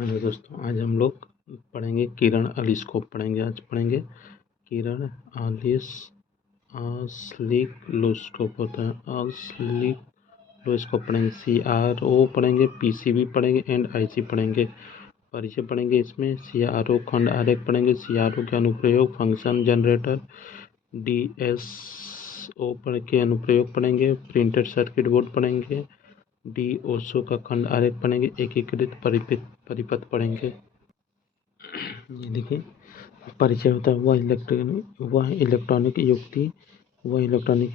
Hello दोस्तों, आज हम लोग पढ़ेंगे किरण ऑसिलोस्कोप पढ़ेंगे। आज पढ़ेंगे किरण ऑसिलोस्कोप होता है। ऑसिलोस्कोप पढ़ेंगे, CRO पढ़ेंगे, PCB पढ़ेंगे एंड IC पढ़ेंगे। परिचय पढ़ेंगे इसमें CRO खंड आरेख पढ़ेंगे, CRO के अनुप्रयोग, फंक्शन जनरेटर, DSO पढ़ के अनुप्रयोग पढ़ेंगे, प्रिंटेड सर्किट बोर्ड पढ़ेंगे, DOSO का खंड आरेख पढ़ेंगे, एकीकृत परिपथ पढ़ेंगे। ये देखिए परिचय होता है वह इलेक्ट्रॉनिक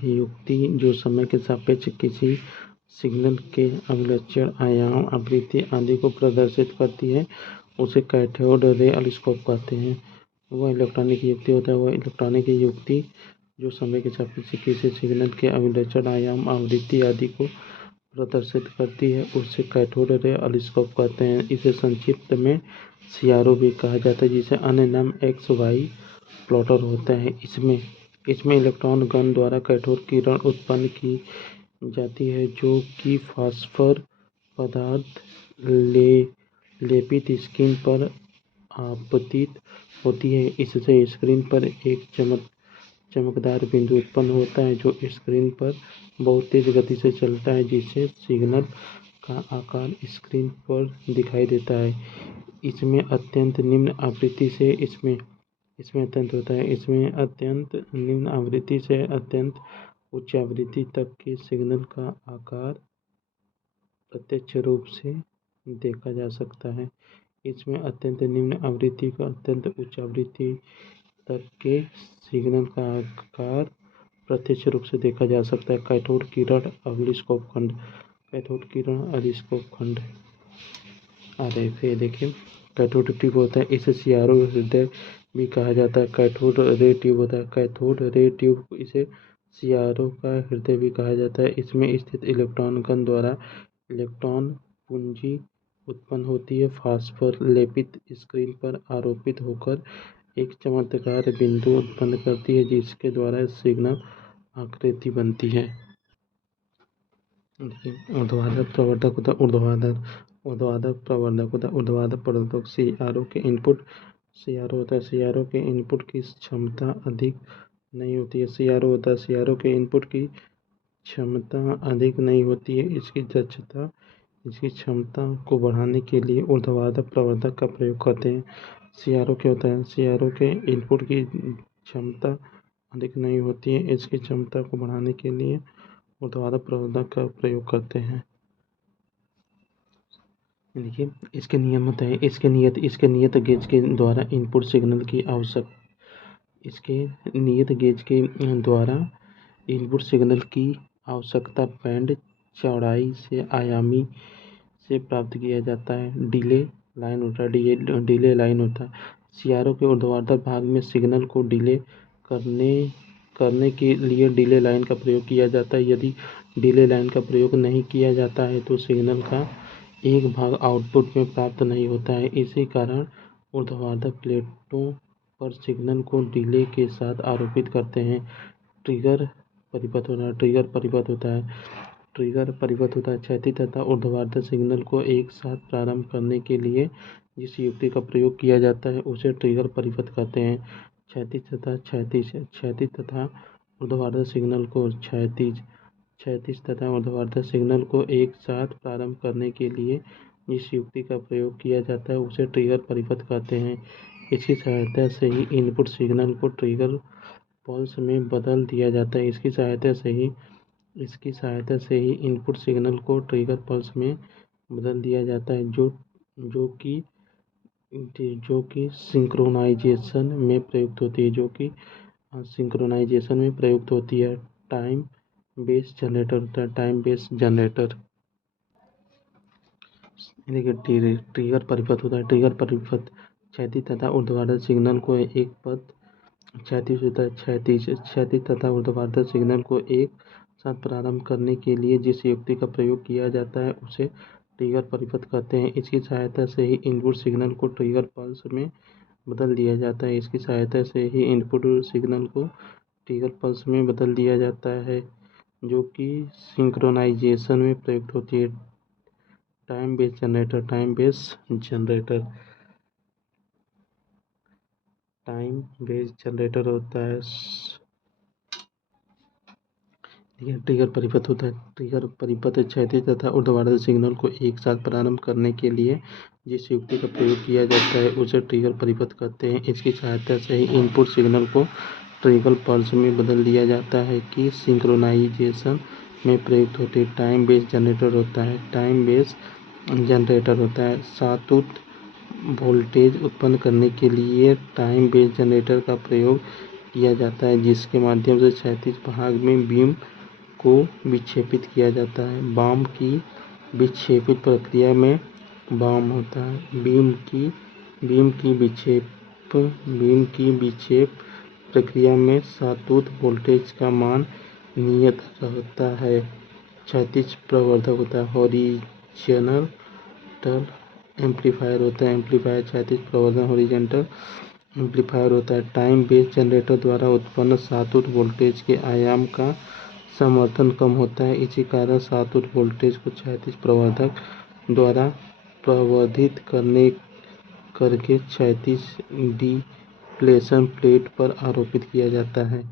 युक्ति जो समय के सापेक्ष किसी सिग्नल के अभिलक्षण, आयाम, आवृत्ति आदि को प्रदर्शित करती है, उसे कैथोड रे ऑसिलोस्कोप कहते हैं। वह इलेक्ट्रॉनिक युक्ति जो समय के सापेक्ष किसी सिग्नल के अभिलक्षण, आयाम, आवृत्ति आदि को प्रदर्शित करती है, उसे कैथोड रे ऑसिलोस्कोप कहते हैं। इसे संक्षिप्त में CRO भी कहा जाता है, जिसे अन्य नाम XY प्लॉटर होता है। इसमें इलेक्ट्रॉन गन द्वारा कैथोड किरण उत्पन्न की जाती है, जो कि फास्फर पदार्थ लेपित स्क्रीन पर आपतित होती है। इससे स्क्रीन पर एक चमकदार बिंदु उत्पन्न होता है, जो स्क्रीन पर बहुत तेज गति से चलता है, जिससे सिग्नल का आकार स्क्रीन पर दिखाई देता है। इसमें अत्यंत निम्न आवृत्ति से अत्यंत उच्च आवृत्ति तक के सिग्नल का आकार प्रत्यक्ष रूप से देखा जा सकता है। इसमें अत्यंत निम्न आवृत्ति का अत्यंत उच्च आवृत्ति तक के सिग्नल का आकार प्रत्यक्ष रूप से देखा जा सकता है। कैथोड किरण ऑसिलोस्कोप खंड आरेख है। देखिए कैथोड ट्यूब होता है, इसे CRO हृदय भी कहा जाता है। कैथोड रे ट्यूब होता है, कैथोड रे ट्यूब इसे CRO का हृदय भी कहा जाता है। इसमें स्थित इलेक्ट्रॉन गन द्वारा इलेक्ट्रॉन पुंजी उत्पन्न होती है, फास्फर लेपित स्क्रीन पर आरोपित होकर एक चमकदार बिंदु उत्पन्न करती है, जिसके द्वारा सिग्नल आकृति बनती है। ऊर्ध्वाधर प्रवर्धक होता है, ऊर्ध्वाधर प्रवर्धक CRO के इनपुट CRO के इनपुट की क्षमता अधिक नहीं होती है। CRO के इनपुट की क्षमता अधिक नहीं होती है। इसकी क्षमता को बढ़ाने के लिए ऊर्ध्वाधर प्रवर्धक का प्रयोग करते हैं। CRO क्या होता है? CRO के इनपुट की क्षमता अधिक नहीं होती है। इसकी क्षमता को बढ़ाने के लिए ऊर्ध्वाधर प्रवर्धक का प्रयोग करते हैं। देखिए इसके नियम होता है, इसके नियत गेज के द्वारा इनपुट सिग्नल की आवश्यकता बैंड चौड़ाई से आयामी से प्राप्त किया जाता है। डिले लाइन होता है। CRO के ऊर्ध्वाधर भाग में सिग्नल को डिले करने के लिए डिले लाइन का प्रयोग किया जाता है। यदि डिले लाइन का प्रयोग नहीं किया जाता है तो सिग्नल का एक भाग आउटपुट में प्राप्त नहीं होता है। इसी कारण ऊर्ध्वाधर प्लेटों पर सिग्नल को डिले के साथ आरोपित करते हैं। ट्रिगर परिपथ होता है। क्षैतिज तथा ऊर्ध्वाधर सिग्नल को एक साथ प्रारंभ करने के लिए जिस युक्ति का प्रयोग किया जाता है, उसे ट्रिगर परिपथ कहते हैं। क्षैतिज तथा ऊर्ध्वाधर सिग्नल को एक साथ प्रारंभ करने के लिए जिस युक्ति का प्रयोग किया जाता है, उसे ट्रिगर परिपथ कहते हैं। इसकी सहायता से ही इनपुट सिग्नल को ट्रिगर पल्स में बदल दिया जाता है। इसकी सहायता से ही इनपुट सिग्नल को ट्रिगर पल्स में बदल दिया जाता है, जो कि सिंक्रोनाइजेशन में प्रयुक्त होती है। टाइम बेस्ड जनरेटर देखिए ट्रिगर परिपथ होता है। ट्रिगर परिपथ क्षैतिज तथा ऊर्ध्वाधर सिग्नल को एक साथ प्रारंभ करने के लिए जिस युक्ति का प्रयोग किया जाता है, उसे ट्रिगर परिपथ कहते हैं। इसकी सहायता से ही इनपुट सिग्नल को ट्रिगर पल्स में बदल दिया जाता है, जो कि सिंक्रोनाइजेशन में प्रयुक्त होती है। Time based generator, time based generator, time based generator होता है। ट्रिगर परिपथ होता है। ट्रिगर परिपथ क्षैतिज तथा ऊर्ध्वाधर सिग्नल को एक साथ प्रारंभ करने के लिए जिस युक्ति का प्रयोग किया जाता है उसे ट्रिगर परिपथ कहते हैं। इसकी सहायता से ही इनपुट सिग्नल को ट्रिगर पल्स में बदल दिया जाता है कि सिंक्रोनाइजेशन में प्रयुक्त होती है। टाइम बेस्ड जनरेटर होता है। टाइम बेस्ड जनरेटर होता है। सातुत वोल्टेज उत्पन्न करने के लिए टाइम बेस्ड जनरेटर का प्रयोग किया जाता है, जिसके माध्यम से क्षैतिज भाग में बीम को विक्षेपित किया जाता है। बाम की विक्षेपित प्रक्रिया में बाम होता है। बीम की विक्षेप प्रक्रिया में सातुत वोल्टेज का मान नियत रहता है। क्षैतिज प्रवर्धक होता है। हॉरिजॉन्टल एम्पलीफायर होता है। एम्पलीफायर क्षैतिज प्रवर्धन हॉरिजॉन्टल एम्पलीफायर होता है। टाइम बेस्ड जनरेटर द्वारा उत्पन्न सातुत वोल्टेज के आयाम का समर्थन कम होता है। इसी कारण सातुत वोल्टेज को क्षैतिज प्रवर्धक द्वारा प्रवर्धित करके क्षैतिज डिप्लेशन प्लेट पर आरोपित किया जाता है।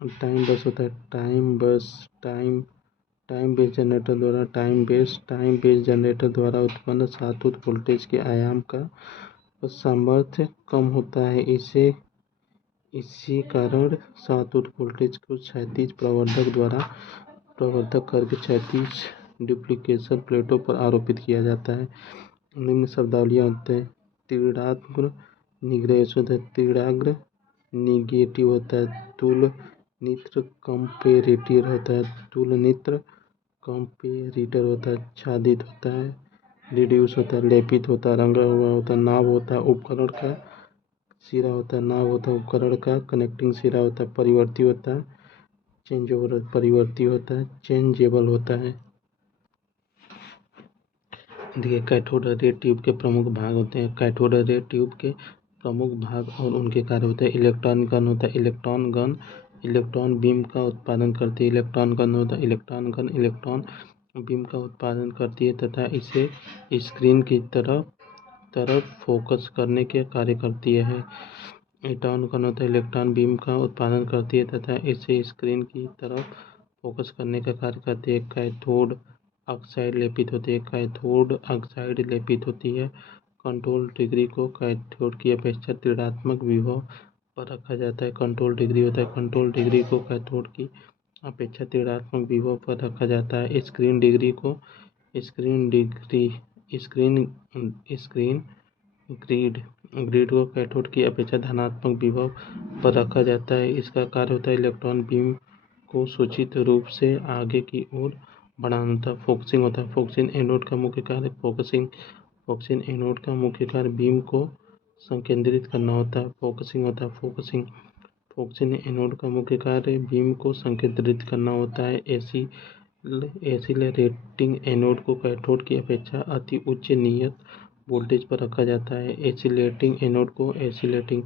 टाइम बस होता है। टाइम बेस्ड जनरेटर द्वारा उत्पन्न सातुत वोल्टेज के आयाम का सामर्थ्य कम होता है। इसी कारण सातुत वोल्टेज को क्षैतिज प्रवर्धक द्वारा प्रवर्धक करके क्षैतिज डिप्लीकेशन प्लेटों पर आरोपित किया जाता है। निम्न शब्दावलियाँ होते हैं। तीव्राग्र निग्रेशन होता है। तीव्राग्र निगेटिव होता है। तुलनित्र कंपेरेटर होता है। तुलनित्र कंपेरेटर होता है। आच्छादित होता है। रिड्यूस होता है। लेपित होता है। रंगा हुआ होता है। नाव होता है। उपकरण का सिरा होता है। नाव होता है। उपकरण का कनेक्टिंग सिरा होता है। परिवर्ती होता है। चेंजओवर परिवर्ती होता है। चेंजेबल होता है। देखिए, कैथोड रे ट्यूब के प्रमुख भाग होते हैं। कैथोड रे ट्यूब के प्रमुख भाग और उनके कार्य होते हैं। इलेक्ट्रॉन गन होता है। इलेक्ट्रॉन गन इलेक्ट्रॉन बीम का उत्पादन करती है। इलेक्ट्रॉन गन होता है। इलेक्ट्रॉन गन इलेक्ट्रॉन बीम का उत्पादन करती है तथा इसे स्क्रीन की तरफ फोकस करने के कार्य करती है। इलेक्ट्रॉन गन होता है। इलेक्ट्रॉन बीम का उत्पादन करती है तथा इसे स्क्रीन की तरफ फोकस करने का कार्य करती है। कैथोड ऑक्साइड लेपित होती है। कैथोड ऑक्साइड लेपित होती है। कंट्रोल डिग्री को कैथोड की अपेक्षा ऋणात्मक विभव पर रखा जाता है। कंट्रोल डिग्री होता है। कंट्रोल डिग्री को कैथोड की अपेक्षा ऋणात्मक विभव पर रखा जाता है। स्क्रीन ग्रिड को कैथोड की अपेक्षा धनात्मक विभव पर रखा जाता है। इसका कार्य होता है इलेक्ट्रॉन बीम को सूचित रूप से आगे की ओर बढ़ाना होता है। फोकसिंग होता है। फोकसिंग एनोड का मुख्य कार्य फोकसिंग एनोड का मुख्य कार्य बीम को संकेंद्रित करना होता है। फोकसिंग होता है। फोकसिंग एनोड का मुख्य कार्य बीम को संकेंद्रित करना होता है। एसिलेटिंग एनोड को कैथोड की अपेक्षा अति उच्च नियत वोल्टेज पर रखा जाता है। एसिलेटिंग एनोड को एसिलेटिंग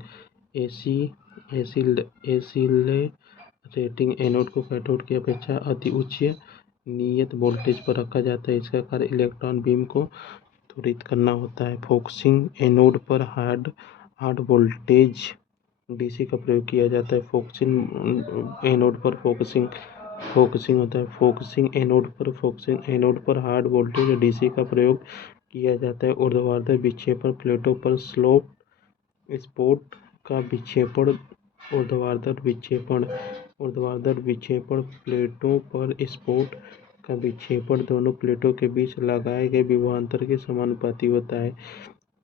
एनोड को कैथोड की अपेक्षा अति उच्च नियत वोल्टेज पर रखा जाता है। इसका कार्य इलेक्ट्रॉन बीम को त्वरित करना होता है। फोकसिंग एनोड पर हार्ड वोल्टेज डीसी का प्रयोग किया जाता है। फोकसिंग एनोड पर फोकसिंग होता है। फोकसिंग एनोड पर हार्ड वोल्टेज डीसी का प्रयोग किया जाता है। ऊर्ध्वाधर विक्षेपण प्लेटों पर स्लोप स्पोर्ट का विक्षेपण ऊर्ध्वाधर विक्षेपण प्लेटों पर स्पोर्ट का विक्षेपण दोनों प्लेटों के बीच लगाए गए विभवांतर के समानुपाती होता है।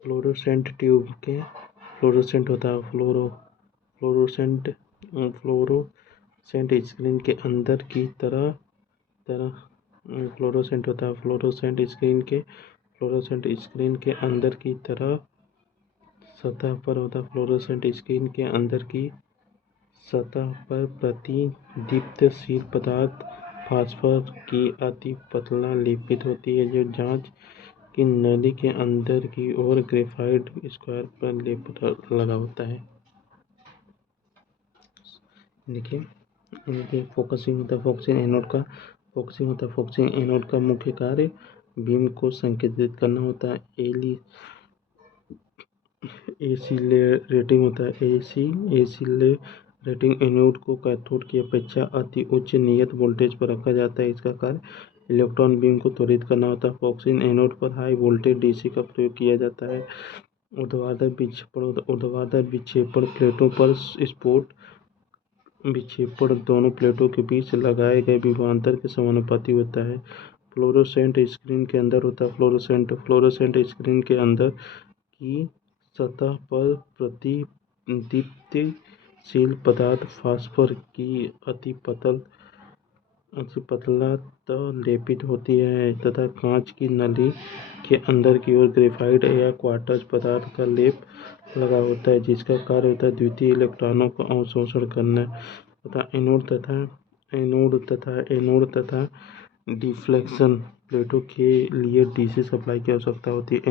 फ्लोरोसेंट होता है। फ्लोरोसेंट स्क्रीन के अंदर की तरह फ्लोरोसेंट होता है। फ्लोरोसेंट स्क्रीन के अंदर की तरह सतह पर होता है। फ्लोरोसेंट स्क्रीन के अंदर की सतह पर प्रतिदीप्तशील पदार्थ फास्फोरस की अति पतला लेपित होती है, जो जांच की नली के अंदर की ओर ग्रेफाइट स्क्वायर पर लेपित लगा होता है। देखिए, फोकसिंग होता है। फोकसिंग एनोड का मुख्य कार्य बीम को संकेतित करना होता है। रेटिंग होता है रेटिंग एनोड को कैथोड की अपेक्षा अति उच्च नियत वोल्टेज पर रखा जाता है। इसका कार्य इलेक्ट्रॉन बीम को त्वरित करना होता है। फॉक्सिंग एनोड पर हाई वोल्टेज डीसी का प्रयोग किया जाता है। ऊर्ध्वाधर विक्षेपण प्लेटों पर स्पोट विक्षेपण दोनों प्लेटों के बीच लगाए गए विभवांतर के समानुपाती होता है। फ्लोरोसेंट स्क्रीन के अंदर होता है। फ्लोरोसेंट स्क्रीन के अंदर की सतह पर प्रतिदीप्तिशील पदार्थ फास्फर की अति पतला लेपित होती है तथा कांच की नली के अंदर की ओर ग्रेफाइट या क्वार्ट्ज पदार्थ का लेप लगा होता है, जिसका कार्य होता है द्वितीय इलेक्ट्रॉनों का अवशोषण करना तथा एनोड तथा डिफ्लेक्शन प्लेटों के लिए डीसी सप्लाई की आवश्यकता होती है।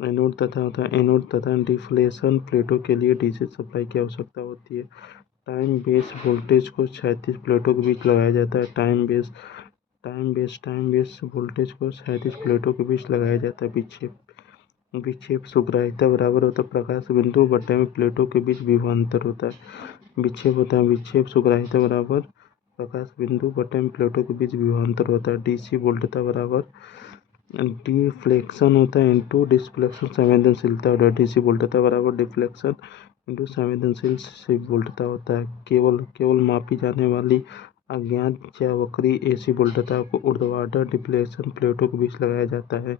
एनोड तथा डिफ्लेक्शन प्लेटों के लिए डीसी सप्लाई की आवश्यकता होती है। टाइम बेस वोल्टेज को क्षैतिज प्लेटों के बीच लगाया जाता है। टाइम बेस वोल्टेज को क्षैतिज प्लेटों के बीच लगाया जाता है। विक्षेप सुग्राह्यता बराबर होता है प्रकाश बिंदु बटे में प्लेटों के बीच विभवांतर होता है। विक्षेप सुग्राह्यता बराबर प्रकाश बिंदु बटे में प्लेटों के बीच विभवांतर होता है। डीसी वोल्टता बराबर डिफ्लेक्शन होता है इंटू डिफ्लेक्शन संवेदनशीलता होता है। डीसी वोल्टता बराबर डिफ्लेक्शन इंटू संवेदनशील वोल्टता होता है। केवल मापी जाने वाली अज्ञात चावक्री एसी वोल्टता को ऊर्ध्वाधर डिफ्लेक्शन प्लेटों के बीच लगाया जाता है।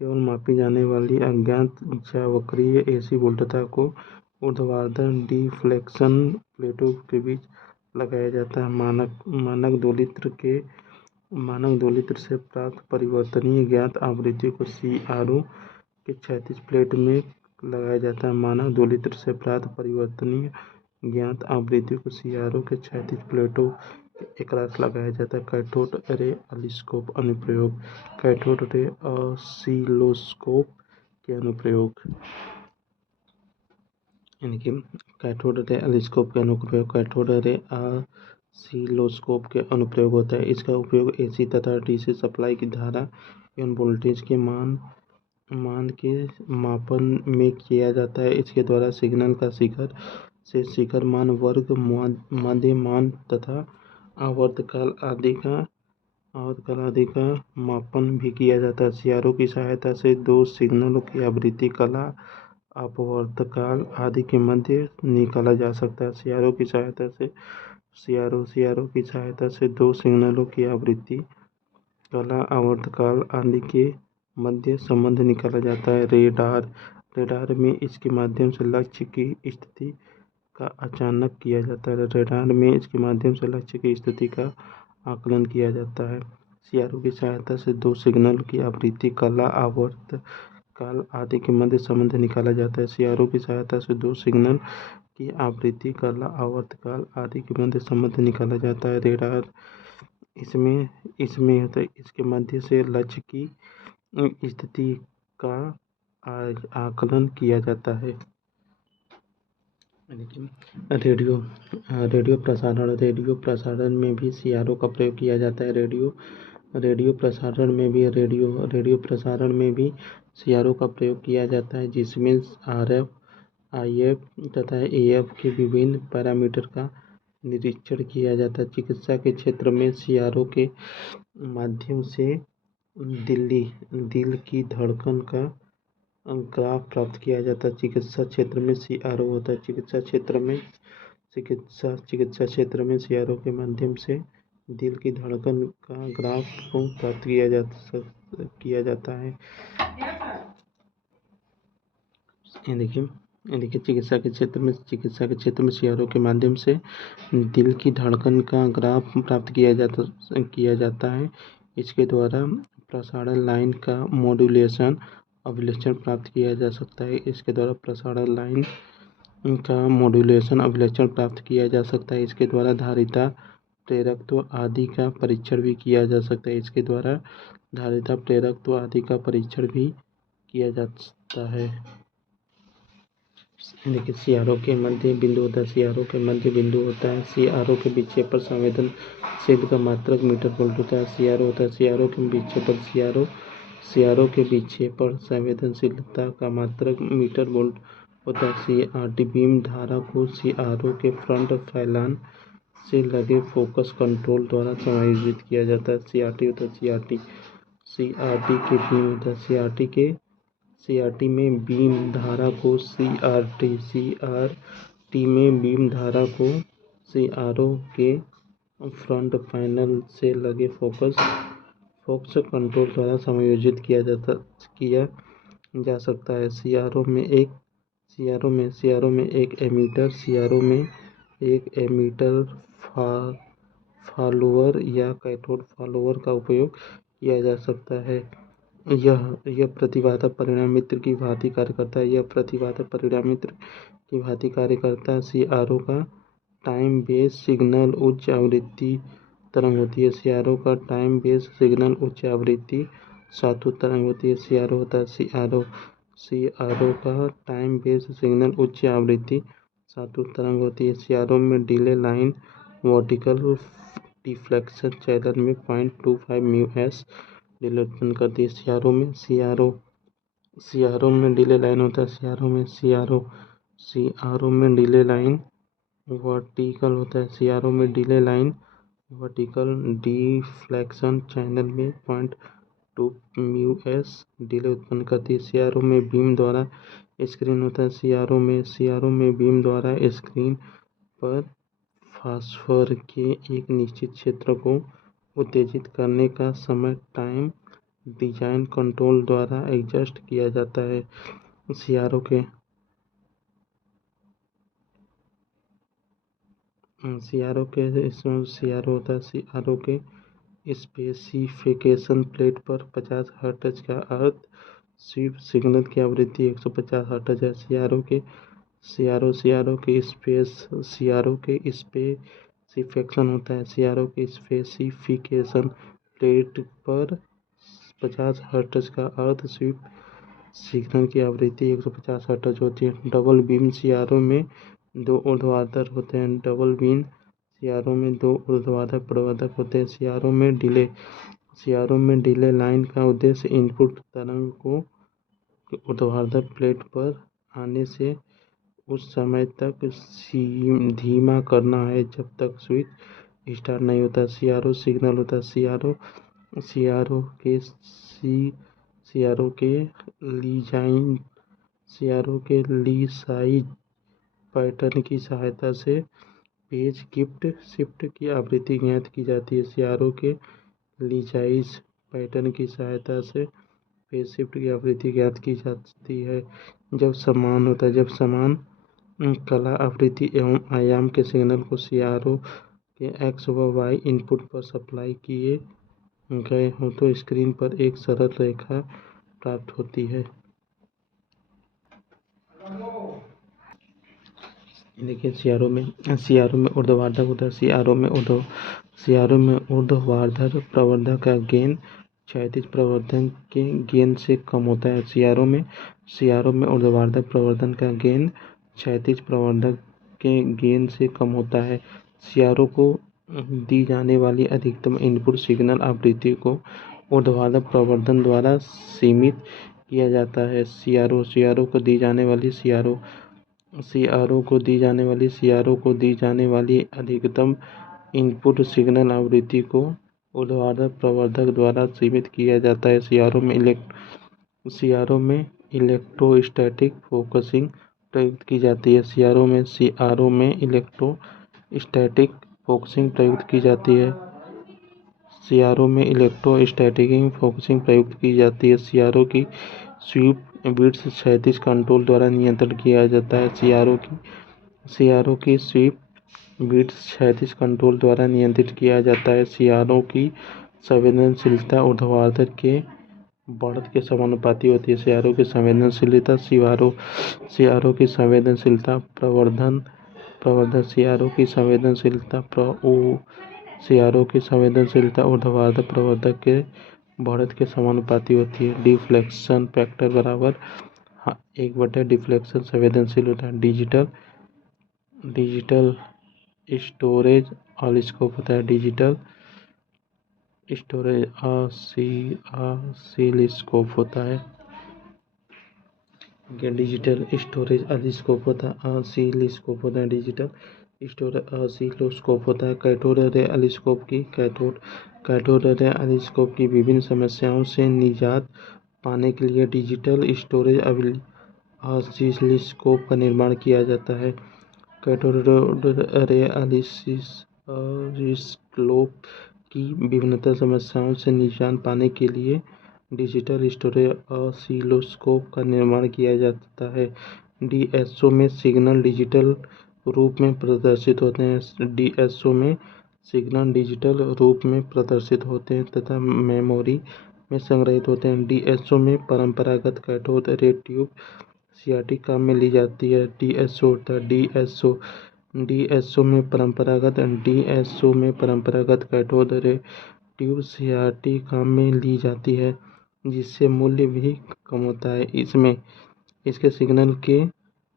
केवल मापी जाने वाली अज्ञात चावक्रीय एसी वोल्टता को ऊर्ध्वाधर डिफ्लेक्शन प्लेटों के बीच लगाया जाता है। मानक 2 लीटर से प्राप्त परिवर्तनीय ज्ञात आवृत्ति को CRO के क्षैतिज प्लेट में लगाया जाता है। मानक 2 लीटर से प्राप्त परिवर्तनीय ज्ञात आवृत्ति को CRO के क्षैतिज प्लेटों एक साथ लगाया जाता है। कैथोड रे ऑसिलोस्कोप अनुप्रयोग। कैथोड रे ऑसिलोस्कोप के अनुप्रयोग कैथोड रे ऑसिलोस्कोप के अनुप्रयोग होता है। इसका उपयोग एसी तथा डीसी सप्लाई की धारा एवं वोल्टेज के मान के मापन में किया जाता है। इसके द्वारा सिग्नल का शिखर से शिखर मान, वर्ग, माध्य मान तथा आवर्तकाल आदि का मापन भी किया जाता है। CRO की सहायता से दो सिग्नलों की आवृत्ति, कला, अपवर्तकाल आदि के मध्य निकाला जा सकता है। CRO की सहायता से दो सिग्नलों की आवृत्ति, कला, आवर्तकाल आदि के मध्य संबंध निकाला जाता है। रेडार में इसके माध्यम से लक्ष्य की स्थिति का आकलन किया जाता है। CRO की सहायता से दो सिग्नल की आवृत्ति, कला, आवर्तकाल आदि के मध्य संबंध निकाला जाता है। CRO की सहायता से दो सिग्नल की आवृत्ति, कला, आवर्तकाल आदि के मध्य संबंध निकाला जाता है। रेडार इसके मध्य से लक्ष्य की स्थिति का आकलन किया जाता है। रेडियो प्रसारण में भी CRO का प्रयोग किया जाता है। रेडियो प्रसारण में भी CRO का प्रयोग किया जाता है, जिसमें RF, IF तथा AF के विभिन्न पैरामीटर का निरीक्षण किया जाता है। चिकित्सा के क्षेत्र में CRO के माध्यम से दिल की धड़कन का ग्राफ प्राप्त किया जाता है। चिकित्सा क्षेत्र में CRO होता है। चिकित्सा क्षेत्र में CRO के माध्यम से दिल की धड़कन का ग्राफ को प्राप्त किया जाता है। देखिए चिकित्सा के क्षेत्र में CRO के माध्यम से दिल की धड़कन का ग्राफ प्राप्त किया जाता है। इसके द्वारा प्रसारण लाइन का मॉड्यूलेशन अभिलक्षण प्राप्त किया जा सकता है। इसके द्वारा धारिता, प्रेरकत्व आदि का परीक्षण भी किया जा सकता है। देखिए सीआरओ के मध्य बिंदु होता है, सीआरओ के मध्य बिंदु होता है, सीआरओ के विक्षेपण संवेदनशील का मात्रक मीटर वोल्ट होता है। सीआरओ होता है, सीआरओ के विक्षेपण सीआरओ के विक्षेपण संवेदनशीलता का मात्रक मीटर वोल्ट होता है। सीआरटी बीम धारा को सीआरओ के फ्रंट फैलान से लगे फोकस कंट्रोल द्वारा समायोजित किया जाता है। सीआरटी होता है, सीआरटी के बीम होता है, सीआरटी में बीम धारा को सीआरटी में बीम धारा को सीआरओ के फ्रंट पैनल से लगे फोकस कंट्रोल द्वारा समायोजित किया जा सकता है। सीआरओ में एक एमीटर फॉलोअर या कैथोड फॉलोअर का उपयोग किया जा सकता है। यह प्रतिबाधा परिणामित्र की भांति कार्य करता है। सीआरओ का टाइम बेस सिग्नल उच्च आवृत्ति तरंग होती है। सीआरओ का टाइम बेस सिग्नल उच्च आवृत्ति सातुत तरंग होती है। सीआरओ होता है, सीआरओ का टाइम बेस सिग्नल उच्च आवृत्ति सातुत तरंग होती है। सीआरओ में delay line vertical deflection channel में 0.25 म्यू एस डिले उत्पन्न करती है। सीआरओ में डिले लाइन होता है। सीआरओ में डिले लाइन वर्टिकल होता है। सीआरओ में delay line vertical deflection channel में 0.2 म्यू एस डिले उत्पन्न करती है। सीआरओ में बीम द्वारा स्क्रीन होता है। सीआरओ में बीम द्वारा स्क्रीन पर फास्फोर के एक निश्चित क्षेत्र को उत्तेजित करने का समय टाइम डिजाइन कंट्रोल द्वारा एडजस्ट किया जाता है। सीआरओ के स्पेसिफिकेशन प्लेट पर 50 हर्ट्ज का अर्थ स्वीप सिग्नल की आवृत्ति 150 हर्ट्ज है। सीआरओ के स्पेसिफिकेशन होता है। सीआरओ के स्पेसिफिकेशन प्लेट पर 50 हर्ट्ज का अर्थ स्वीप सिग्नल की आवृत्ति 150 हर्ट्ज होती है। डबल बीम सीआरओ में दो ऊर्ध्वाधर होते हैं। प्रवर्धक होते हैं। सीआरओ में डिले लाइन का उद्देश्य इनपुट तरंग को ऊर्ध्वाधर प्लेट पर आने से उस समय तक धीमा करना है जब तक स्विच स्टार्ट नहीं होता। सीआरओ सिग्नल होता है। सीआरओ के लीसाइज पैटर्न की सहायता से पेज शिफ्ट की आवृत्ति ज्ञात की जाती है। सीआरओ के लीसाइज पैटर्न की सहायता से पेज शिफ्ट की आवृत्ति ज्ञात की जाती है जब समान कला आवृत्ति एवं आयाम के सिग्नल को सीआरओ के एक्स व वाई इनपुट पर सप्लाई किए गए हों तो स्क्रीन पर एक सरल रेखा प्राप्त होती है। देखिए सीआरओ में ऊर्ध्वाधर होता है। सीआरओ में ऊर्ध्वाधर प्रवर्धक का गेन क्षैतिज प्रवर्धन के गेन से कम होता है। सीआरओ में ऊर्ध्वाधर प्रवर्धन का गेन क्षैतिज प्रवर्धक के गेन से कम होता है। सीआरओ को दी जाने वाली अधिकतम इनपुट सिग्नल आवृत्ति को ऊर्ध्वाधर प्रवर्धन द्वारा सीमित किया जाता है। सीआरओ को दी जाने वाली अधिकतम इनपुट सिग्नल आवृत्ति को ऊर्ध्वाधर प्रवर्धक द्वारा सीमित किया जाता है। सीआरओ में इलेक्ट्रोस्टैटिक फोकसिंग प्रयुक्त की जाती है। सीआरओ में इलेक्ट्रोस्टैटिक फोकसिंग प्रयुक्त की जाती है। सीआरओ की स्वीप बिट्स क्षैतिज कंट्रोल द्वारा नियंत्रण किया जाता है। सीआरओ की स्वीप बिट्स क्षैतिज कंट्रोल द्वारा नियंत्रित किया जाता है। सीआरओ की संवेदनशीलता ऊर्ध्वाधर के बढ़त के समानुपाती होती है। सीआरओ की संवेदनशीलता प्रवर्धन सीआरओ की संवेदनशीलता ऊर्ध्वाधर प्रवर्धक के बढ़त के समानुपाती होती है। डिफ्लेक्शन फैक्टर बराबर 1/2 डिफ्लेक्शन संवेदनशील होता है। डिजिटल स्टोरेज ऑसिलोस्कोप होता है। डिजिटल स्टोरेज ऑसिलोस्कोप होता है। डिजिटल स्टोरेज ऑसिलोस्कोप होता है। ऑसिलोस्कोप होता है। डिजिटल स्टोरेज ऑसिलोस्कोप होता है। कैथोड रे ऑसिलोस्कोप की विभिन्न समस्याओं से निजात पाने के लिए डिजिटल स्टोरेज ऑसिलोस्कोप का निर्माण किया जाता है। कैथोड रे ऑसिलोस्कोप की विभिन्न समस्याओं से निजात पाने के लिए डिजिटल स्टोरेज ऑसिलोस्कोप का निर्माण किया जाता है। डीएसओ में सिग्नल डिजिटल रूप में प्रदर्शित होते हैं। डीएसओ में सिग्नल डिजिटल रूप में प्रदर्शित होते हैं तथा मेमोरी में संग्रहित होते हैं। डीएसओ में परंपरागत कैथोड रे ट्यूब सीआरटी काम में ली जाती है। डीएसओ में परंपरागत कैथोड रे ट्यूब सीआरटी काम में ली जाती है, जिससे मूल्य भी कम होता है। इसके सिग्नल के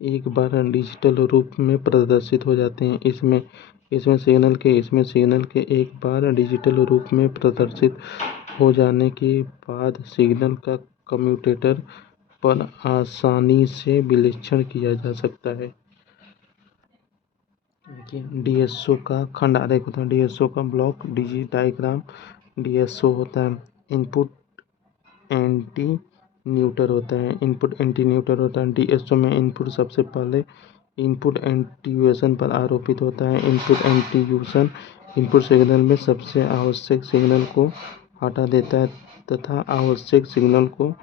एक बार डिजिटल रूप में प्रदर्शित हो जाते हैं। इसमें सिग्नल के एक बार डिजिटल रूप में प्रदर्शित हो जाने के बाद सिग्नल का कम्यूटेटर पर आसानी से विश्लेषण किया जा सकता है। डीएसओ का खंड आरेख होता है। डीएसओ का ब्लॉक डायग्राम। डीएसओ होता है इनपुट एंटी न्यूटर होता है। डीएसओ में इनपुट सबसे पहले इनपुट एंटीट्यूशन पर आरोपित होता है। इनपुट सिग्नल में सबसे आवश्यक सिग्नल को हटा देता है तथा आवश्यक सिग्नल को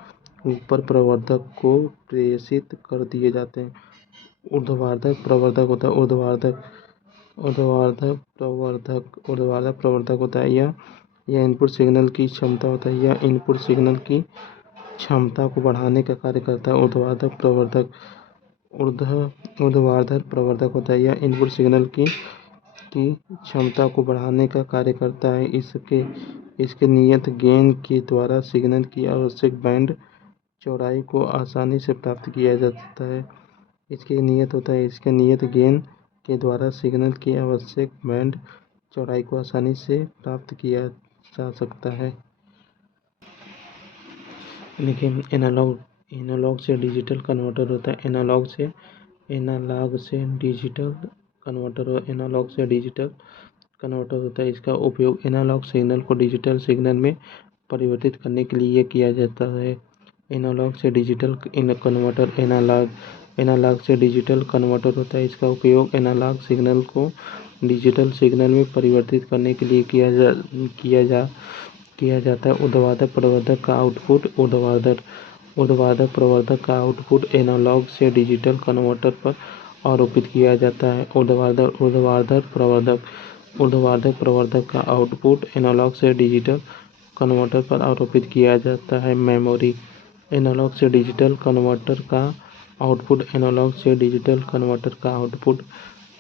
ऊपर प्रवर्धक को प्रेषित कर दिए जाते हैं। ऊर्ध्वाधर प्रवर्धक होता है। ऊर्ध्वाधर प्रवर्धक होता है। यह इनपुट सिग्नल की क्षमता होता है। यह इनपुट सिग्नल की क्षमता को बढ़ाने का कार्य करता है। ऊर्ध्वाधर प्रवर्धक होता है। यह इनपुट सिग्नल की क्षमता को बढ़ाने का कार्य करता है। इसके नियत गेन के द्वारा सिग्नल की आवश्यक बैंड चौड़ाई को आसानी से प्राप्त किया जा सकता है। इसके नियत गेन के द्वारा सिग्नल की आवश्यक बैंड चौड़ाई को आसानी से प्राप्त किया जा सकता है। लेकिन एनालॉग से डिजिटल कन्वर्टर होता है। एनालॉग से डिजिटल कन्वर्टर होता है। इसका उपयोग एनालॉग सिग्नल को डिजिटल सिग्नल में परिवर्तित करने के लिए किया जाता है। एनालॉग से डिजिटल कन्वर्टर होता है। इसका उपयोग एनालॉग सिग्नल को डिजिटल सिग्नल में परिवर्तित करने के लिए किया जाता है। ऊर्ध्वाधर प्रवर्धक का आउटपुट एनालॉग से डिजिटल कन्वर्टर पर आरोपित किया जाता है। ऊर्ध्वाधर प्रवर्धक का आउटपुट एनालॉग से डिजिटल कन्वर्टर पर आरोपित किया जाता है। मेमोरी एनालॉग से डिजिटल कन्वर्टर का आउटपुट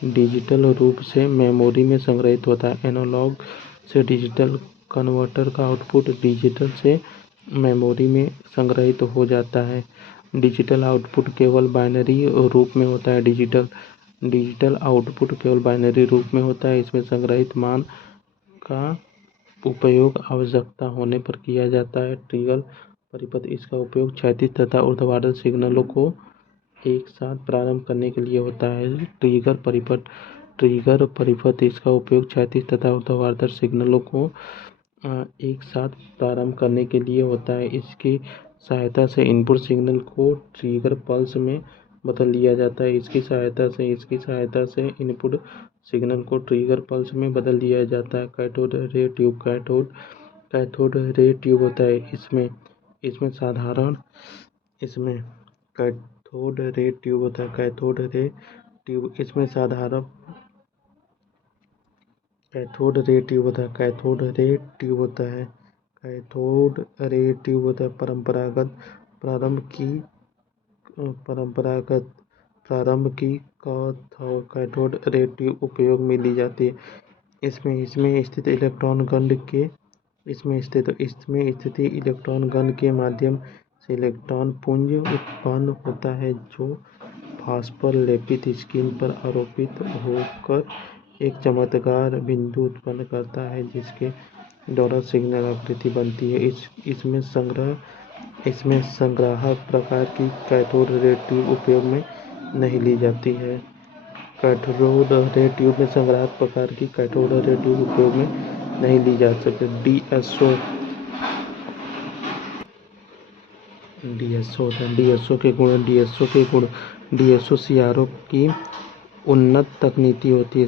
डिजिटल रूप से मेमोरी में संग्रहित होता है। एनालॉग से डिजिटल कन्वर्टर का आउटपुट डिजिटल से मेमोरी में संग्रहित हो जाता है। डिजिटल आउटपुट केवल बाइनरी रूप में होता है। डिजिटल आउटपुट केवल बाइनरी रूप में होता है। इसमें संग्रहित मान का उपयोग आवश्यकता होने पर किया जाता है। ट्रिगर परिपथ इसका उपयोग क्षैतिज तथा ऊर्ध्वाधर सिग्नलों को एक साथ प्रारंभ करने के लिए होता है। ट्रिगर परिपथ इसका उपयोग क्षैतिज तथा ऊर्ध्वाधर सिग्नलों को एक साथ प्रारंभ करने के लिए होता है। इसकी सहायता से इनपुट सिग्नल को ट्रिगर पल्स में बदल दिया जाता है। इसकी सहायता से इनपुट सिग्नल को ट्रिगर पल्स में बदल दिया जाता है। कैथोड रे ट्यूब होता है। इसमें कैथोड रे ट्यूब होता है। कैथोड रे ट्यूब परंपरागत प्रारंभ की कैथोड रे ट्यूब उपयोग में ली जाती है। इसमें स्थित इलेक्ट्रॉन गन के माध्यम से इलेक्ट्रॉन पुंज उत्पन्न होता है जो फास्फोलेपित स्क्रीन पर आरोपित होकर एक चमकदार बिंदु उत्पन्न करता है जिसके द्वारा सिग्नल आकृति बनती है। इसमें संग्राहक प्रकार की कैथोड रे ट्यूब उपयोग में नहीं ली जाती है। कैथोड रे ट्यूब में संग्राहक प्रकार की कैथोड रे ट्यूब उपयोग में नहीं ली जा सकती। डीएसओ के गुण डीएसओ की उन्नत तकनीकी होती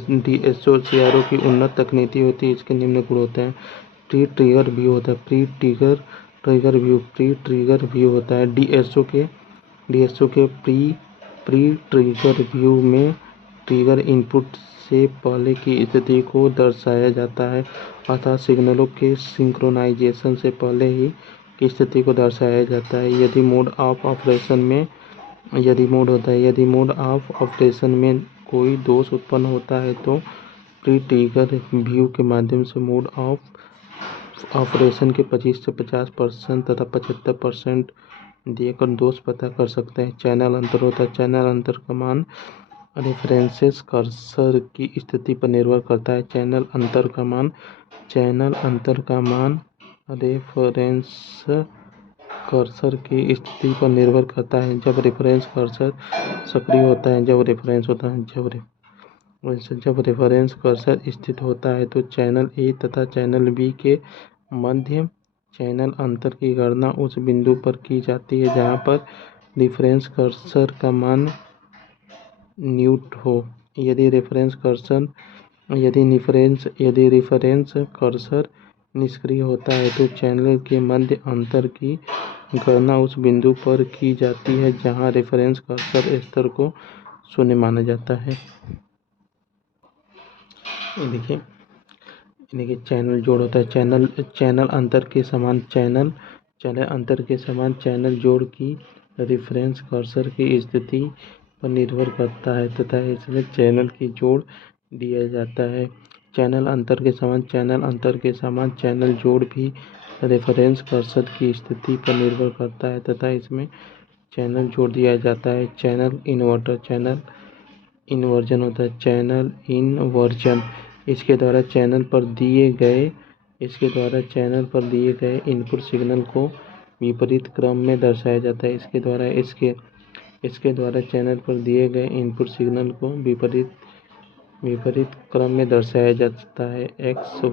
है। इसके निम्न गुण होते हैं। प्री ट्रिगर व्यू होता है। प्री ट्रिगर व्यू होता है। डीएसओ के प्री ट्रिगर व्यू में ट्रिगर इनपुट से पहले की स्थिति को दर्शाया जाता है, अर्थात सिग्नलों के सिंक्रोनाइजेशन से पहले ही की स्थिति को दर्शाया जाता है। यदि मोड ऑफ ऑपरेशन में कोई दोष उत्पन्न होता है तो प्री ट्रिगर व्यू के माध्यम से मोड ऑफ ऑपरेशन के 25 से 50% तथा 75% देकर दोष पता कर सकते हैं। चैनल अंतर होता है। चैनल अंतर का मान रेफरेंस कर्सर की स्थिति पर निर्भर करता है। चैनल अंतर का मान रेफरेंस कर्सर की स्थिति पर निर्भर करता है। जब रेफरेंस कर्सर सक्रिय होता है, जब रेफरेंस कर्सर स्थित होता है तो चैनल ए तथा चैनल बी के मध्य चैनल अंतर की गणना उस बिंदु पर की जाती है जहां पर रेफरेंस कर्सर का मान न्यूट हो। यदि रेफरेंस कर्सर निष्क्रिय होता है तो चैनल के मध्य अंतर की गणना उस बिंदु पर की जाती है जहां रेफरेंस कर्सर स्तर को 0 माना जाता है। देखिए चैनल जोड़ होता है। चैनल अंतर के समान चैनल जोड़ की रेफरेंस कर्सर की स्थिति पर निर्भर करता है तथा इसमें चैनल की जोड़ दिया जाता है। चैनल अंतर के समान चैनल जोड़ भी रेफरेंस कर्सर की स्थिति पर निर्भर करता है तथा इसमें चैनल जोड़ दिया जाता है। चैनल इन्वर्जन होता है। चैनल इन्वर्जन इसके द्वारा चैनल पर दिए गए इनपुट सिग्नल को विपरीत क्रम में दर्शाया जाता है। इसके द्वारा चैनल पर दिए गए इनपुट सिग्नल को विपरीत क्रम में दर्शाया जाता है। एक्स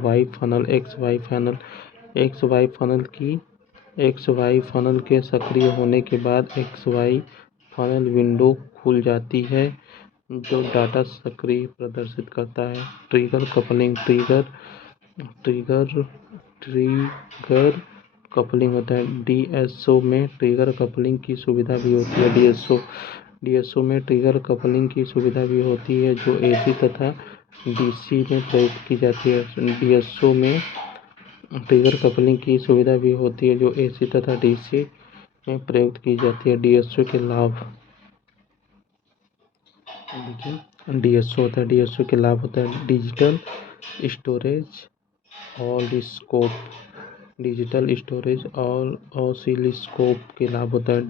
वाई फनल के सक्रिय होने के बाद एक्स वाई फनल विंडो खुल जाती है जो डाटा सक्रिय प्रदर्शित करता है। ट्रिगर कपलिंग होता है। डीएसओ में ट्रिगर कपलिंग की सुविधा भी होती है। डीएसओ में ट्रिगर कपलिंग की सुविधा भी होती है जो एसी तथा डीसी में प्रयुक्त की जाती है। डीएसओ में ट्रिगर कपलिंग की सुविधा भी होती है जो एसी तथा डीसी में प्रयुक्त की जाती है। डीएसओ के लाभ देखिए डीएसओ के लाभ होता है। डिजिटल स्टोरेज और ऑसिलोस्कोप के लाभ होता है।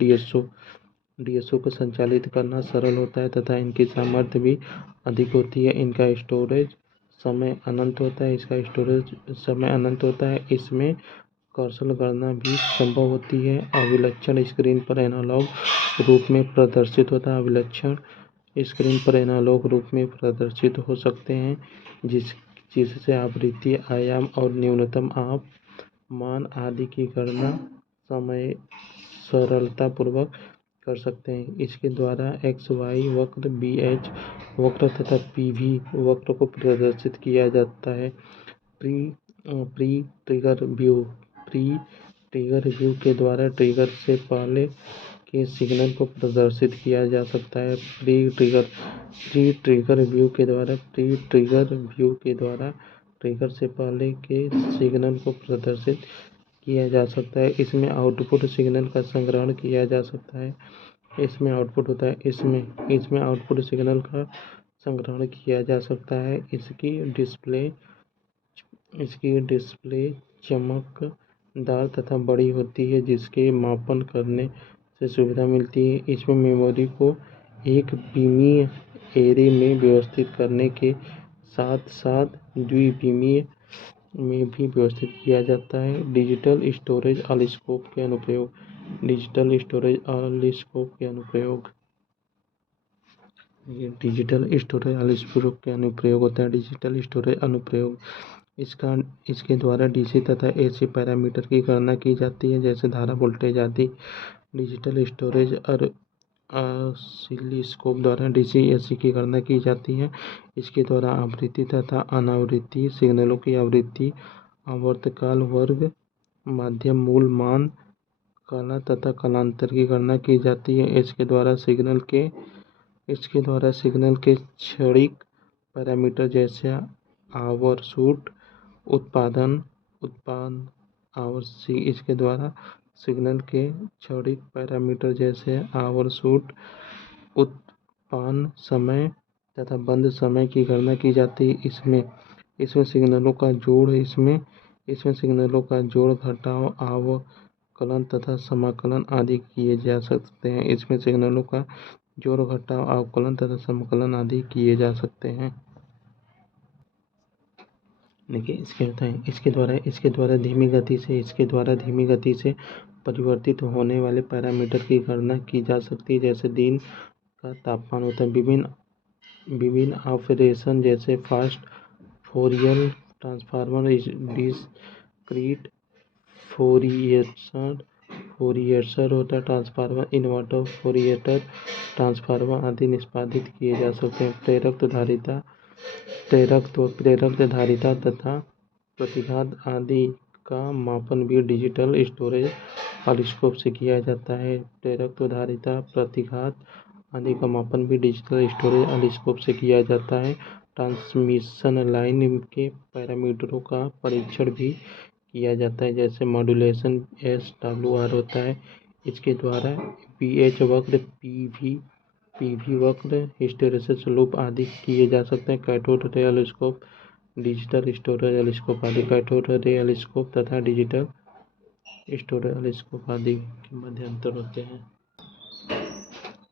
डीएसओ को संचालित करना सरल होता है तथा इनकी सामर्थ्य भी अधिक होती है। इनका स्टोरेज समय अनंत होता है। इसमें कर्सर गणना भी संभव होती है। अभिलक्षण स्क्रीन पर एनालॉग रूप में प्रदर्शित हो सकते हैं जिससे आवृत्ति, आयाम और न्यूनतम मान आदि की गणना सरलतापूर्वक कर सकते हैं। इसके द्वारा एक्स वाई वक्र, बीएच वक्र तथा पीवी वक्र को प्रदर्शित किया जाता है। प्री ट्रिगर व्यू के द्वारा ट्रिगर से पहले के सिग्नल को प्रदर्शित किया जा सकता है। प्री ट्रिगर व्यू के द्वारा ट्रिगर से पहले के सिग्नल को प्रदर्शित किया जा सकता है। इसमें आउटपुट सिग्नल का संग्रहण किया जा सकता है। इसमें आउटपुट सिग्नल का संग्रहण किया जा सकता है। इसकी डिस्प्ले दार तथा बड़ी होती है, जिसके मापन करने से सुविधा मिलती है। इसमें मेमोरी को एक बीमीय एरे में व्यवस्थित करने के साथ साथ द्विबीमीय में भी व्यवस्थित किया जाता है। डिजिटल स्टोरेज ऑसिलोस्कोप के अनुप्रयोग। डिजिटल स्टोरेज ऑसिलोस्कोप के अनुप्रयोग ये डिजिटल स्टोरेज ऑसिलोस्कोप के अनुप्रयोग होता है। डिजिटल स्टोरेज अनुप्रयोग इसके द्वारा डीसी तथा एसी पैरामीटर की गणना की जाती है, जैसे धारा, वोल्टेज आदि। डिजिटल स्टोरेज और ऑसिलोस्कोप द्वारा डीसी एसी की गणना की जाती है। इसके द्वारा आवृत्ति तथा अनावृत्ति सिग्नलों की आवृत्ति, आवर्तकाल, वर्ग, माध्यम, मूल मान, काला तथा कालांतर की गणना की जाती है। इसके द्वारा सिग्नल के क्षणिक पैरामीटर जैसे आवृत्ति, उत्पादन आवृत्ति इसके द्वारा सिग्नल के क्षणिक पैरामीटर जैसे आवृत्ति, उत्पादन समय तथा बंद समय की गणना की जाती है। इसमें सिग्नलों का जोड़, घटाव, अवकलन तथा समाकलन आदि किए जा सकते हैं। इसमें सिग्नलों का जोड़, घटाव, अवकलन तथा समाकलन आदि किए जा सकते हैं। देखिए इसके द्वारा धीमी गति से परिवर्तित होने वाले पैरामीटर की गणना की जा सकती है, जैसे दिन का तापमान होता है। विभिन्न ऑपरेशन जैसे fast Fourier transform, discrete Fourier होता है ट्रांसफॉर्मर, इनवर्टर फोरियर ट्रांसफॉर्मर आदि निष्पादित किए जा सकते हैं। प्रेरक धारिता तथा प्रतिघात आदि का मापन भी डिजिटल स्टोरेज ऑसिलोस्कोप से किया जाता है। प्रेरक धारिता, प्रतिघात आदि का मापन भी डिजिटल स्टोरेज ऑसिलोस्कोप से किया जाता है। ट्रांसमिशन लाइन के पैरामीटरों का परीक्षण भी किया जाता है, जैसे मॉड्यूलेशन SWR होता है। इसके द्वारा पीएच वक्र, पीवी वक्र, हिस्टैरिसीस लूप आदि किए जा सकते हैं। Cathode ray oscilloscope, digital storage oscilloscope आदि। कैथोड रे ऑसिलोस्कोप तथा डिजिटल स्टोरेज ऑसिलोस्कोप आदि के मध्य अंतर होते हैं।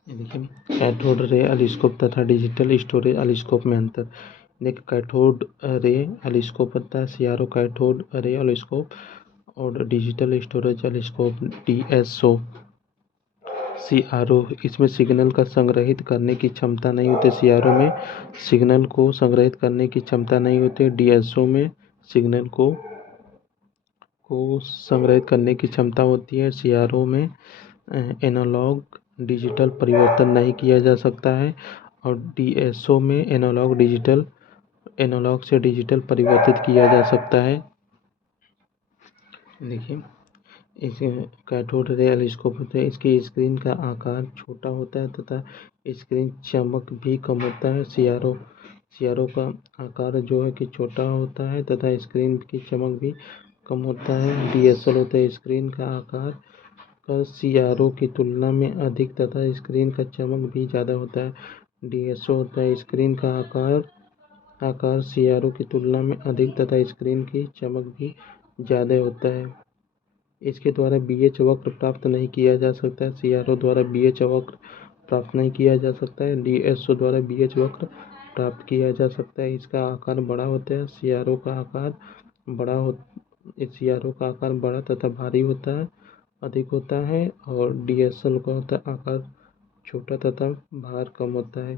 देखिए कैथोड रे ऑसिलोस्कोप तथा डिजिटल स्टोरेज ऑसिलोस्कोप में अंतर। देखिए कैथोड रे ऑसिलोस्कोप होता है CRO कैथोड रे ऑसिलोस्कोप, और digital storage oscilloscope DSO CRO। इसमें सिग्नल का संग्रहित करने की क्षमता नहीं होती। CRO में सिग्नल को संग्रहित करने की क्षमता नहीं होती। DSO में सिग्नल को संग्रहित करने की क्षमता होती है। CRO में एनालॉग डिजिटल परिवर्तन नहीं किया जा सकता है, और DSO में एनालॉग से डिजिटल परिवर्तित किया जा सकता है। देखिए इस कैथोड रे ऑसिलोस्कोप होता है, इसकी स्क्रीन का आकार छोटा होता है तथा स्क्रीन चमक भी कम होता है। CRO का आकार जो है कि छोटा होता है तथा स्क्रीन की चमक भी कम होता है। DSL होता है, स्क्रीन का आकार का CRO की तुलना में अधिक तथा स्क्रीन का चमक भी ज़्यादा होता है। DSO होता है, स्क्रीन का आकार CRO की तुलना में अधिक तथा स्क्रीन की चमक भी ज़्यादा होता है। इसके द्वारा BH वक्र प्राप्त नहीं किया जा सकता है। CRO द्वारा BH वक्र प्राप्त नहीं किया जा सकता है। DSO द्वारा BH वक्र प्राप्त किया जा सकता है। इसका आकार बड़ा होता है। CRO का आकार बड़ा तथा भारी होता है, अधिक होता है, और DSL का होता है आकार छोटा तथा भार कम होता है।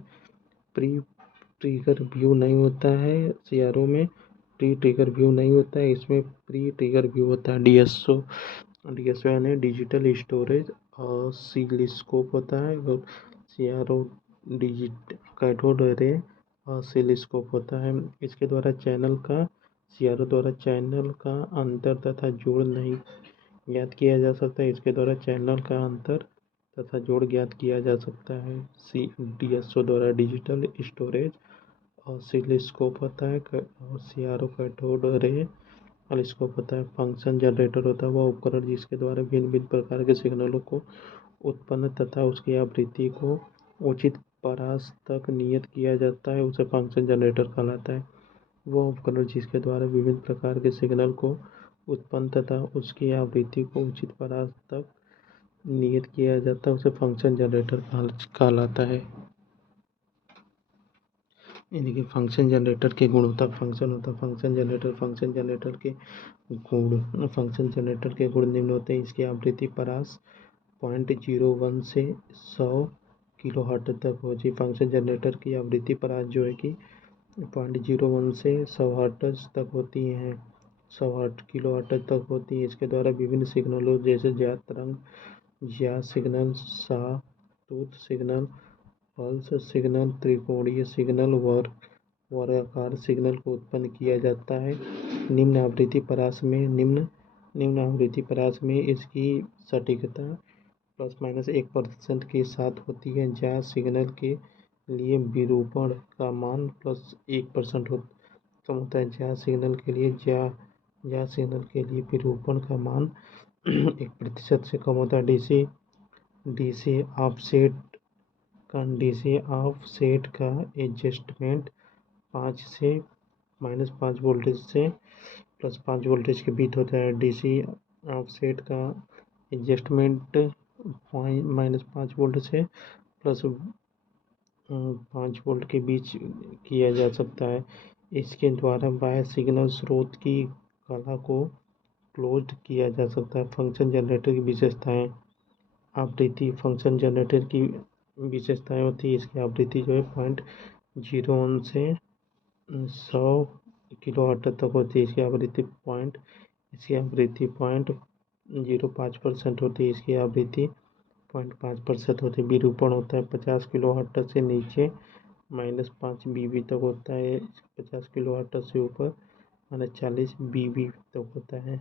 प्री ट्रिगर व्यू नहीं होता है CRO में, इसमें प्री ट्रिगर व्यू होता है। DSO यानी डिजिटल स्टोरेज ऑसिलोस्कोप होता है, और CRO कैथोड रे ऑसिलोस्कोप होता है। इसके द्वारा CRO द्वारा चैनल का अंतर तथा जोड़ नहीं ज्ञात किया जा सकता है। इसके द्वारा चैनल का अंतर तथा जोड़ ज्ञात किया जा सकता है। DSO द्वारा डिजिटल स्टोरेज ऑसिलोस्कोप होता है, और CRO कैथोड रे ऑसिलोस्कोप होता है। फंक्शन जनरेटर होता है वह उपकरण जिसके द्वारा भिन्न भिन्न प्रकार के सिग्नलों को उत्पन्न तथा उसकी आवृत्ति को उचित परास तक नियत किया जाता है, उसे फंक्शन जनरेटर कहलाता है। वह उपकरण जिसके द्वारा विभिन्न प्रकार के सिग्नल को उत्पन्न तथा उसकी आवृत्ति को उचित परास तक नियत किया जाता है उसे फंक्शन जनरेटर कहलाता है। यानी कि फंक्शन जनरेटर के गुण होता फंक्शन होता फंक्शन जनरेटर के गुण निम्न होते हैं। इसकी आवृत्ति परास 0.01 से 100 किलोहर्ट्ज तक होती है। फंक्शन जनरेटर की आवृत्ति परास जो है कि 0.01 से 100 हर्ट्ज तक होती हैं, 100 किलोहर्ट्ज तक होती है। इसके द्वारा विभिन्न सिग्नलों जैसे ज्यात तरंग, ज्यात signal, tooth signal, pulse signal, त्रिकोणीय सिग्नल, वर्गाकार सिग्नल को उत्पन्न किया जाता है। निम्न आवृत्ति परास में इसकी सटीकता ±1% के साथ होती है। ज्यात सिग्नल के लिए विरूपण का मान +1% कम होता है। ज्यात सिग्नल के लिए विरूपण का मान 1% से कम होता है। डीसी ऑफसेट का एडजस्टमेंट 5 से -5 वोल्टेज से +5 वोल्टेज के बीच होता है। डीसी ऑफसेट का एडजस्टमेंट -5 वोल्ट से +5 वोल्ट के बीच किया जा सकता है। इसके द्वारा बाह्य सिग्नल स्रोत की कला को क्लोज्ड किया जा सकता है। फंक्शन जनरेटर की विशेषताएं। आवृत्ति फंक्शन जनरेटर की विशेषताएं होती है। इसकी आवृत्ति जो है 0.01 से 100 किलोहर्ट्ज तक होती है। इसकी आवृत्ति 0.05% होती है। इसकी आवृत्ति 0.5% होती है। विरूपण होता है 50 किलोहर्ट्ज से नीचे -5 dB तक होता है। 50 किलोहर्ट्ज से ऊपर -40 dB तक होता है।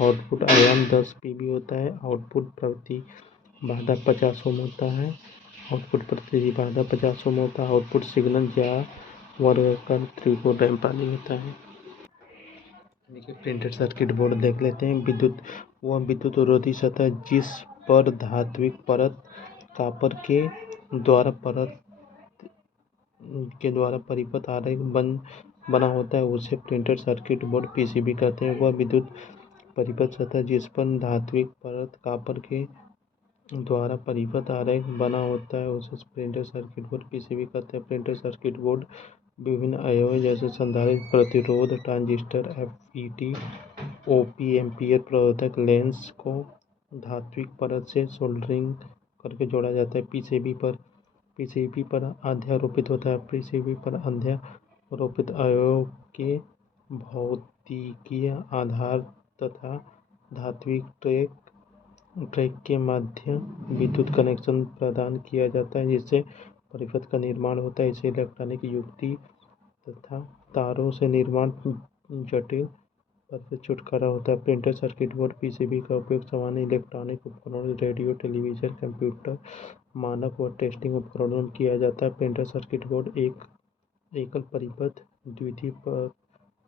आउटपुट आयाम 10 pb होता है। आउटपुट प्रतिबाधा 50 ओम होता है। आउटपुट सिग्नल या वर्गाकार त्रिकोण रैंपाली होता है। देखिए प्रिंटेड सर्किट बोर्ड देख लेते हैं। विद्युत सतह जिस पर धात्विक परत कॉपर के द्वारा परिपथ आरेख बना होता है उसे प्रिंटेड सर्किट बोर्ड पीसीबी कहते हैं। वह विद्युत परिपथ सतह जिस पर धात्विक परत कॉपर के द्वारा परिपथ आरेख बना होता है उसे प्रिंटेड सर्किट बोर्ड पीसीबी कहते हैं। प्रिंटेड सर्किट बोर्ड विभिन्न अवयव जैसे संधारित्र, प्रतिरोध, ट्रांजिस्टर, एफईटी, ओपी एम्पीयर प्रवर्धक, लेंस को धात्विक परत से सोल्डरिंग करके जोड़ा जाता है। पीसीबी पर अध्यारोपित होता है। पीसीबी पर अध्यारोपित अवयव के भौतिकीय आधार तथा धात्विक ट्रैक के माध्यम विद्युत कनेक्शन प्रदान किया जाता है जिससे परिपथ का निर्माण होता है। इसे इलेक्ट्रॉनिक युक्ति तथा तारों से निर्माण जटिल पथ से छुटकारा होता है। प्रिंटेड सर्किट बोर्ड पीसीबी का उपयोग सामान्य इलेक्ट्रॉनिक उपकरणों, रेडियो, टेलीविजन, कंप्यूटर, मानक व टेस्टिंग उपकरणों में किया जाता है। प्रिंटेड सर्किट बोर्ड एक एकल परिपथ,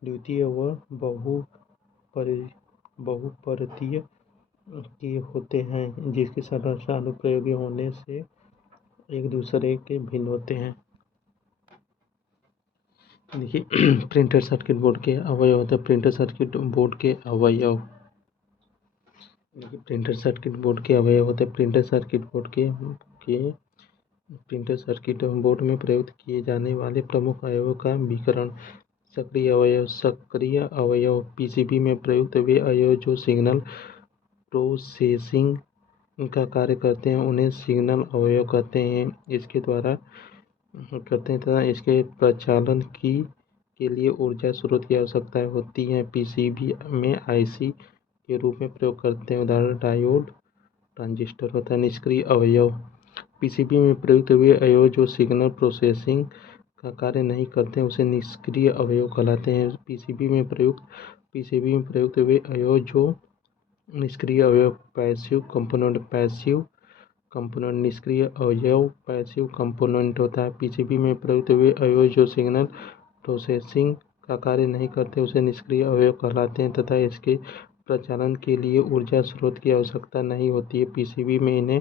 द्वितीय व बहुपरतीय के होते हैं जिसकी संरचना अनुप्रयोगी होने से एक दूसरे के भिन्न होते हैं। देखिए प्रिंटेड सर्किट बोर्ड के अवयव होते हैं। प्रिंटेड सर्किट बोर्ड के अवयव प्रिंटेड सर्किट बोर्ड के अवयव होते हैं। प्रिंटेड सर्किट बोर्ड में प्रयुक्त किए जाने वाले प्रमुख अवयवों का विवरण। सक्रिय अवयव पीसीबी में प्रयुक्त वे अवयव जो सिग्नल प्रोसेसिंग का कार्य करते हैं उन्हें सिग्नल अवयव कहते हैं। इसके द्वारा करते हैं तथा इसके प्रचालन के लिए ऊर्जा स्रोत की आवश्यकता होती है। पीसीबी में आईसी के रूप में प्रयोग करते हैं। उदाहरण डायोड, ट्रांजिस्टर होता है। निष्क्रिय अवयव पीसीबी में प्रयुक्त वे अवयव जो सिग्नल प्रोसेसिंग का कार्य नहीं करते हैं उसे निष्क्रिय अवयव कहलाते हैं। पीसीबी में प्रयुक्त वे अवयव जो निष्क्रिय अवयव पैसिव कंपोनेंट निष्क्रिय अवयव पैसिव कंपोनेंट होता है। पीसीबी में प्रयुक्त वे अवयव जो सिग्नल प्रोसेसिंग का कार्य नहीं करते उसे निष्क्रिय अवयव कहलाते हैं तथा इसके प्रचालन के लिए ऊर्जा स्रोत की आवश्यकता नहीं होती है। पीसीबी में इन्हें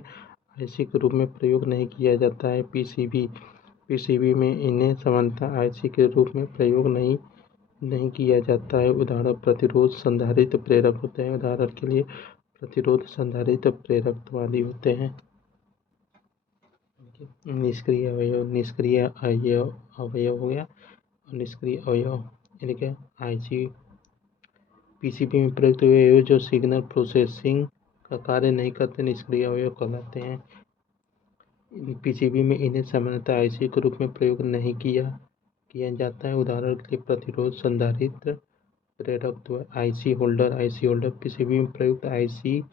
आईसी के रूप में प्रयोग नहीं किया जाता है। पीसीबी में इन्हें सामान्यतः आईसी के रूप में प्रयोग नहीं नहीं किया जाता है। उदाहरण प्रतिरोध संधारित्र प्रेरक होते हैं। उदाहरण के लिए प्रतिरोध संधारित्र प्रेरकत्ववादी होते हैं। निष्क्रिय अवयव, निष्क्रिय अवयव हो गया और निष्क्रिय अवयव यानी कि आईसी पीसीबी में प्रयुक्त हुए अवयव जो सिग्नल प्रोसेसिंग का कार्य नहीं करते निष्क्रिय अवयव कहलाते हैं। पीसीबी में इन्हें सामान्यतः आईसी के रूप में प्रयोग नहीं किया जाता है। उदाहरण के लिए प्रतिरोध संधारित्र प्रेरकत्व आईसी होल्डर पीसीबी में प्रयुक्त आईसी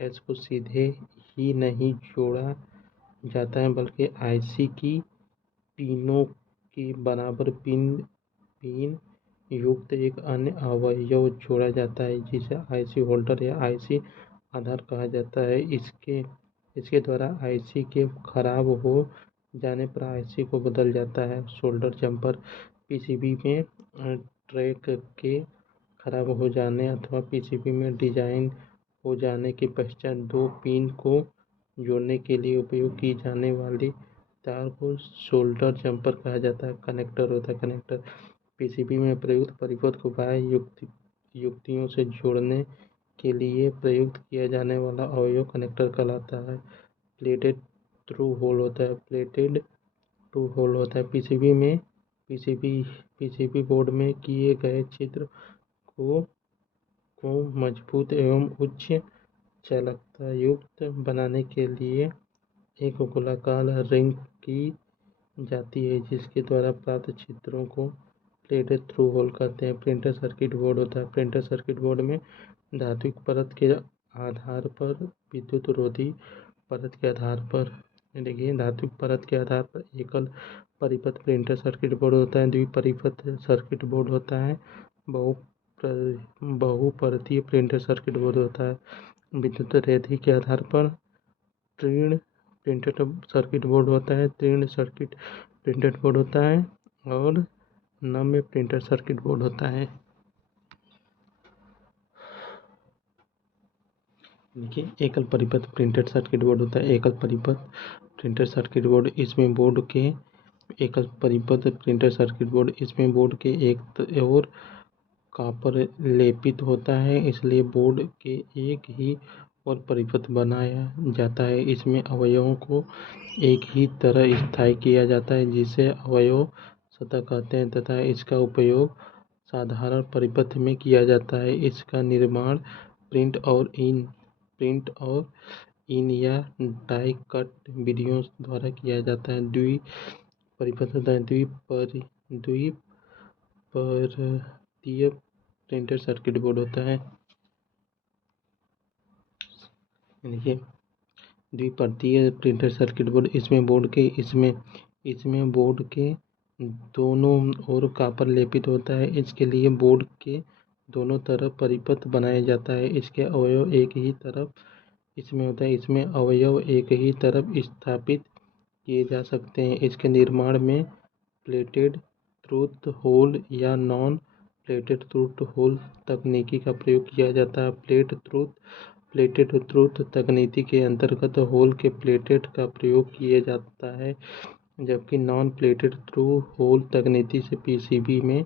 एच को सीधे ही नहीं जोड़ा जाता है बल्कि आईसी की पिनों के बराबर पिन युक्त एक अन्य अवयव जोड़ा जाता है जिसे आईसी होल्डर या आईसी आधार कहा जाता है। इसके द्वारा आईसी के खराब हो जाने पर आईसी को बदल जाता है। शोल्डर जंपर पीसीबी में ट्रैक के खराब हो जाने अथवा पीसीबी में डिजाइन हो जाने के पश्चात दो पिन को जोड़ने के लिए उपयोग की जाने वाली तार को शोल्डर जंपर कहा जाता है। कनेक्टर होता है कनेक्टर पीसीबी में प्रयुक्त परिपथ को बाह्य युक्तियों से जोड़ने के लिए प्रयुक्त किया जाने वाला अवयव कनेक्टर कहलाता है। प्लेटेड थ्रू होल होता है पीसीबी बोर्ड में किए गए छिद्र को मजबूत एवं उच्च चालकता युक्त बनाने के लिए एक गोलाकार रिंग की जाती है जिसके द्वारा प्राप्त छिद्रों को प्लेटेड थ्रू होल कहते हैं। प्रिंटेड सर्किट बोर्ड होता है प्रिंटेड सर्किट बोर्ड में धात्विक परत के आधार पर विद्युत रोधी परत के आधार पर देखिए धात्विक परत के आधार पर एकल परिपथ प्रिंटेड सर्किट बोर्ड होता है। द्विपरिपथ सर्किट बोर्ड होता है। बहुपरतीय प्रिंटेड सर्किट बोर्ड होता है। विद्युत रोधी के आधार पर तीर्ण प्रिंटेड सर्किट बोर्ड होता है। तीर्ण सर्किट प्रिंटेड बोर्ड होता है और नम्य प्रिंटेड सर्किट बोर्ड होता है। देखिए एकल परिपथ प्रिंटेड सर्किट बोर्ड होता है। एकल परिपथ प्रिंटेड सर्किट बोर्ड इसमें बोर्ड के एकल परिपथ प्रिंटेड सर्किट बोर्ड इसमें बोर्ड के एक और कॉपर लेपित होता है इसलिए बोर्ड के एक ही और परिपथ बनाया जाता है। इसमें अवयवों को एक ही तरह स्थायी किया जाता है जिसे अवयव सतह कहते हैं तथा इसका उपयोग साधारण परिपथ में किया जाता है। इसका निर्माण प्रिंट और इन या डाई कट विधियों द्वारा किया जाता है। द्विपरिपथ द्विपरतीय प्रिंटेड सर्किट बोर्ड होता है। देखिए द्विपरतीय प्रिंटेड सर्किट बोर्ड इसमें बोर्ड के दोनों ओर कॉपर लेपित होता है। इसके लिए बोर्ड के दोनों तरफ परिपथ बनाया जाता है। इसके अवयव एक ही तरफ इसमें होता है। इसमें अवयव एक ही तरफ स्थापित किए जा सकते हैं। इसके निर्माण में प्लेटेड थ्रू होल या नॉन प्लेटेड थ्रू होल तकनीकी का प्रयोग किया जाता है। प्लेटेड थ्रू तकनीकी के अंतर्गत होल के प्लेटेड का प्रयोग किया जाता है जबकि नॉन प्लेटेड थ्रू होल तकनीकी से पीसीबी में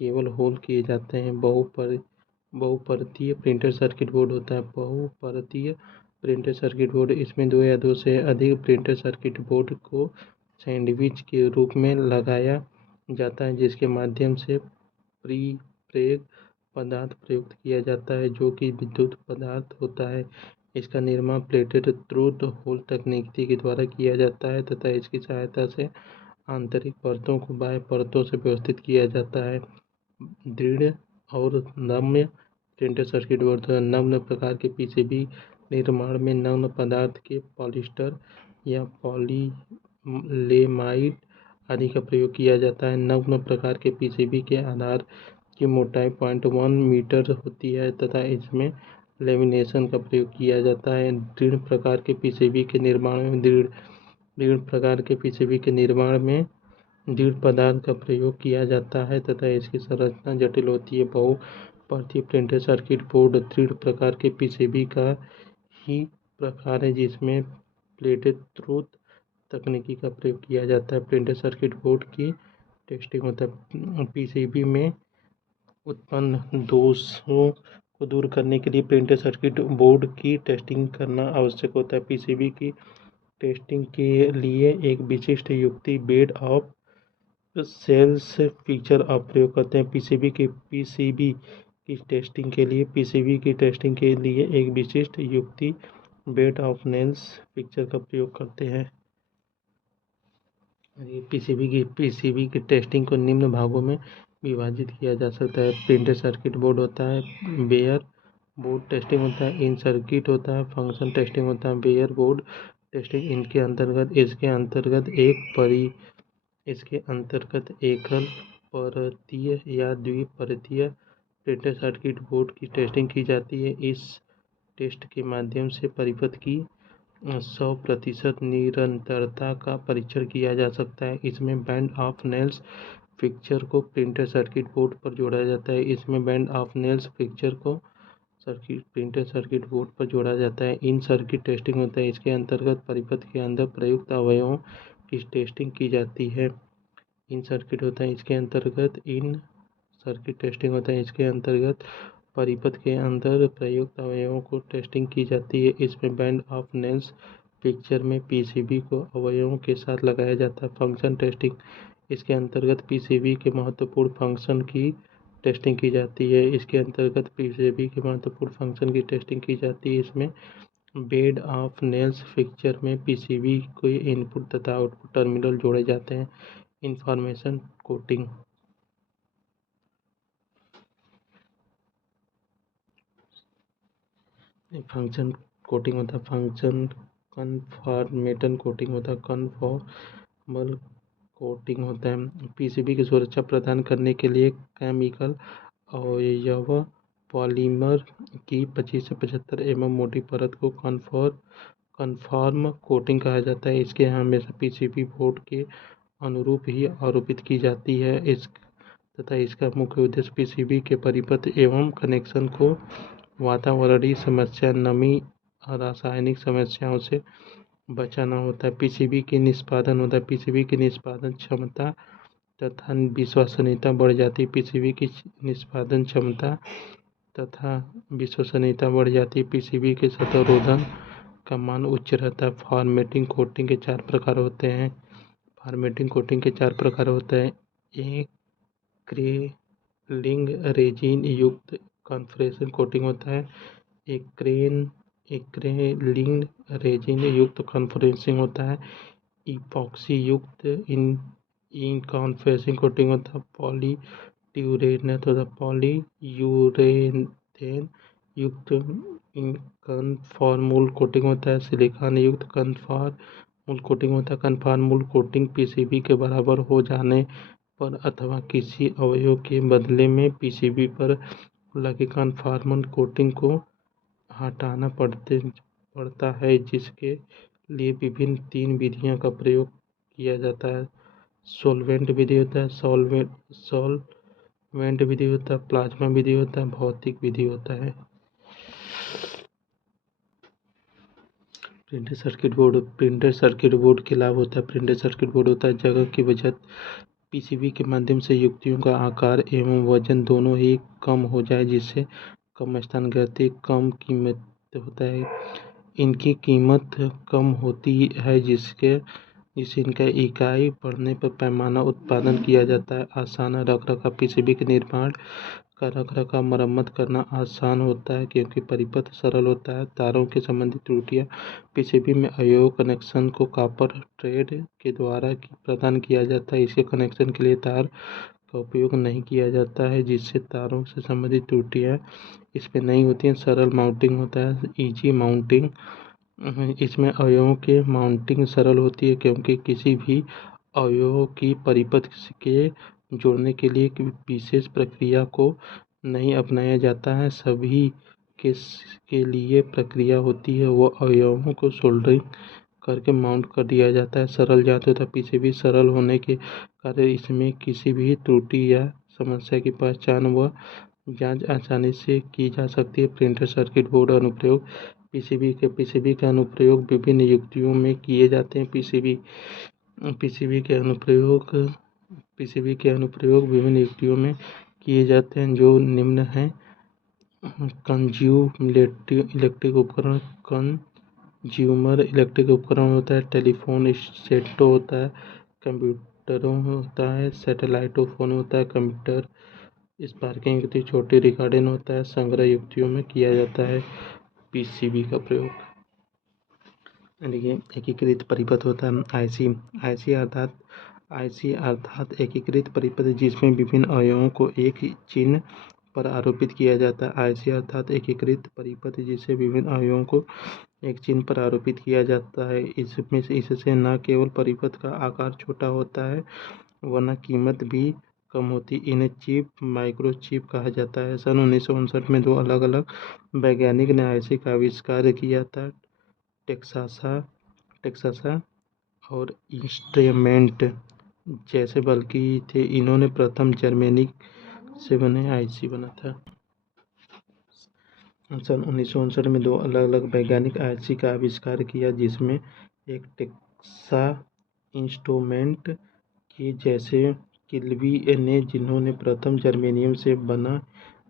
केवल होल किए जाते हैं। बहुपरतीय प्रिंटेड सर्किट बोर्ड होता है। बहुपरतीय प्रिंटेड सर्किट बोर्ड इसमें दो या दो से अधिक प्रिंटेड सर्किट बोर्ड को सैंडविच के रूप में लगाया जाता है जिसके माध्यम से प्रीप्रेग पदार्थ प्रयुक्त किया जाता है जो कि विद्युत पदार्थ होता है। इसका निर्माण प्लेटेड थ्रू होल तकनीकी के द्वारा किया जाता है तथा इसकी सहायता से आंतरिक परतों को बाह्य परतों से व्यवस्थित किया जाता है। दृढ़ और नम्य प्रिंटेड सर्किट बोर्ड नम्य प्रकार के पीसीबी निर्माण में नम्य पदार्थ के पॉलिएस्टर या पॉलीलेमाइड आदि का प्रयोग किया जाता है। नम्य प्रकार के पीसीबी के आधार की मोटाई 0.1 मीटर होती है तथा इसमें लेमिनेशन का प्रयोग किया जाता है। दृढ़ प्रकार के पीसीबी के निर्माण में दृढ़ पदार्थ का प्रयोग किया जाता है तथा इसकी संरचना जटिल होती है। बहुपरतीय प्रिंटेड सर्किट बोर्ड दृढ़ प्रकार के पीसीबी का ही प्रकार है जिसमें प्लेटेड थ्रू तकनीकी का प्रयोग किया जाता है। प्रिंटेड सर्किट बोर्ड की टेस्टिंग होता है। पीसीबी में उत्पन्न दोषों को दूर करने के लिए प्रिंटेड सर्किट बोर्ड की टेस्टिंग करना आवश्यक होता है। पीसीबी की टेस्टिंग के लिए एक विशिष्ट युक्ति बेड ऑफ सेल्स फीचर आप प्रयोग करते हैं। पीसीबी की टेस्टिंग के लिए एक विशिष्ट युक्ति बेड ऑफ नेल्स फीचर का प्रयोग करते हैं। पीसीबी की टेस्टिंग को निम्न भागों में विभाजित किया जा सकता है। प्रिंटेड सर्किट बोर्ड होता है, बेयर बोर्ड टेस्टिंग होता है, इन सर्किट होता है, फंक्शन टेस्टिंग होता है, बेयर बोर्ड टेस्टिंग। इसके अंतर्गत एकल परतीय या द्विपरतीय प्रिंटेड सर्किट बोर्ड की टेस्टिंग की जाती है। इस टेस्ट के माध्यम से परिपथ की 100% निरंतरता का परीक्षण किया जा सकता है। इसमें बैंड ऑफ नेल्स फिक्सचर को प्रिंटेड सर्किट बोर्ड पर जोड़ा जाता है। इन सर्किट टेस्टिंग होता है। इसके अंतर्गत परिपथ के अंदर प्रयुक्त अवयवों की टेस्टिंग की जाती है। परिपथ के अंदर प्रयुक्त अवयवों को टेस्टिंग की जाती है। इसमें बैंड ऑफ नेल्स पिक्चर में पीसीबी को अवयवों के साथ लगाया जाता है। फंक्शन टेस्टिंग, इसके अंतर्गत पीसीबी के महत्वपूर्ण फंक्शन की टेस्टिंग की जाती है। इसमें बेड ऑफ नेल्स फिक्सचर में पीसीबी के इनपुट तथा आउटपुट टर्मिनल जोड़े जाते हैं। इंफॉर्मेशन कोटिंग, फंक्शन कोटिंग होता है, फंक्शन कन्फॉर्मेटन कोटिंग होता है, कन्फॉर्मल कोटिंग होता है। पीसीबी की सुरक्षा प्रदान करने के लिए केमिकल अवयव पॉलीमर की 25 से 75 mm मोटी परत को कन्फॉर्म कोटिंग कहा जाता है। इसके हमेशा पीसीबी बोर्ड के अनुरूप ही आरोपित की जाती है। इसका मुख्य उद्देश्य पीसीबी के परिपथ एवं कनेक्शन को वातावरणीय समस्या, नमी और रासायनिक समस्याओं से बचाना होता है। पीसीबी की निष्पादन क्षमता तथा विश्वसनीयता बढ़ जाती है। पीसीबी के शत्रुरोधन का मान उच्च रहता है। फॉर्मेटिंग कोटिंग के चार प्रकार होते हैं। एक्रेलिंग रेजिन युक्त कॉन्फ्रेंस कोटिंग होता है, एक्रेलिंग रेजिन युक्त कॉन्फ्रेंसिंग होता है, इपॉक्सी युक्त इनकॉन्फ्रेंसिंग कोटिंग होता है, पॉलीयूरेथेन युक्त कन्फॉर्मल कोटिंग होता है, सिलिकॉन युक्त कन्फॉर्मल कोटिंग होता है। कन्फॉर्मल कोटिंग पीसीबी के बराबर हो जाने पर अथवा किसी अवयव के बदले में पीसीबी पर लगे कन्फॉर्मल कोटिंग को हटाना पड़ता है, जिसके लिए विभिन्न 3 विधियों का प्रयोग किया जाता है। सॉल्वेंट विधि होता है, प्लाज्मा विधि होता है, भौतिक विधि होता है। प्रिंटेड सर्किट बोर्ड के लाभ होता है। प्रिंटेड सर्किट बोर्ड होता है जगह की बचत। पीसीबी के माध्यम से युक्तियों का आकार एवं वजन दोनों ही कम हो जाए, जिससे कम स्थान गति, कम कीमत होता है। इनकी कीमत कम होती है, जिससे इनका इकाई बढ़ने पर पैमाना उत्पादन किया जाता है। आसान रखरखाव, पीसीबी के निर्माण का रखरखाव मरम्मत करना आसान होता है, क्योंकि परिपथ सरल होता है। तारों के संबंधित त्रुटियां, पीसीबी में अवयव कनेक्शन को कॉपर थ्रेड के द्वारा प्रदान किया जाता है। इसके कनेक्शन के लिए तार का उपयोग नहीं किया जाता है, जिससे तारों से संबंधित त्रुटियां इसमें नहीं होती हैं। सरल माउंटिंग होता है, इजी माउंटिंग। इसमें अवयवों के माउंटिंग सरल होती है, क्योंकि किसी भी अवयव की परिपथ के जोड़ने के लिए विशेष प्रक्रिया को नहीं अपनाया जाता है। सभी के लिए प्रक्रिया होती है, वो अवयवों को सोल्डरिंग करके माउंट कर दिया जाता है। सरल जांच होता है, पीसीबी सरल होने के कारण इसमें किसी भी त्रुटि या समस्या की पहचान व जांच आसानी से की जा सकती है। प्रिंटेड सर्किट बोर्ड अनुप्रयोग, पीसीबी के अनुप्रयोग विभिन्न युक्तियों में किए जाते हैं। पीसीबी के अनुप्रयोग विभिन्न युक्तियों में किए जाते हैं जो निम्न हैं। कंज्यूमलेटिव इलेक्ट्रिक उपकरण, कंज्यूमर इलेक्ट्रिक उपकरण होता है, टेलीफोन सेट होता है, कंप्यूटरों होता है, सैटेलाइटोफोन होता है, कंप्यूटर स्पार्किंग की छोटी रिकॉर्डिंग होता है, संग्रह युक्तियों में किया जाता है पीसीबी का प्रयोग। देखिए एकीकृत परिपथ होता है आईसी। आईसी अर्थात एकीकृत परिपथ जिसमें विभिन्न अवयवों को एक ही चिन्ह पर आरोपित किया जाता है। आईसी अर्थात एकीकृत परिपथ जिसे विभिन्न अवयवों को एक चिन्ह पर आरोपित किया जाता है। इससे न केवल परिपथ का आकार छोटा होता है वरना कीमत भी कम होती। इन्हें चिप माइक्रोचिप कहा जाता है। सन 1959 में दो अलग अलग वैज्ञानिक ने आईसी का आविष्कार किया था, टेक्सासा और इंस्ट्रूमेंट जैसे बल्कि थे। इन्होंने प्रथम जर्मेनिक से बने आईसी बना था। सन 1959 में दो अलग अलग वैज्ञानिक आईसी का आविष्कार किया जिसमें एक टेक्सा इंस्ट्रूमेंट की जैसे किल्बी ने जिन्होंने प्रथम जर्मेनियम से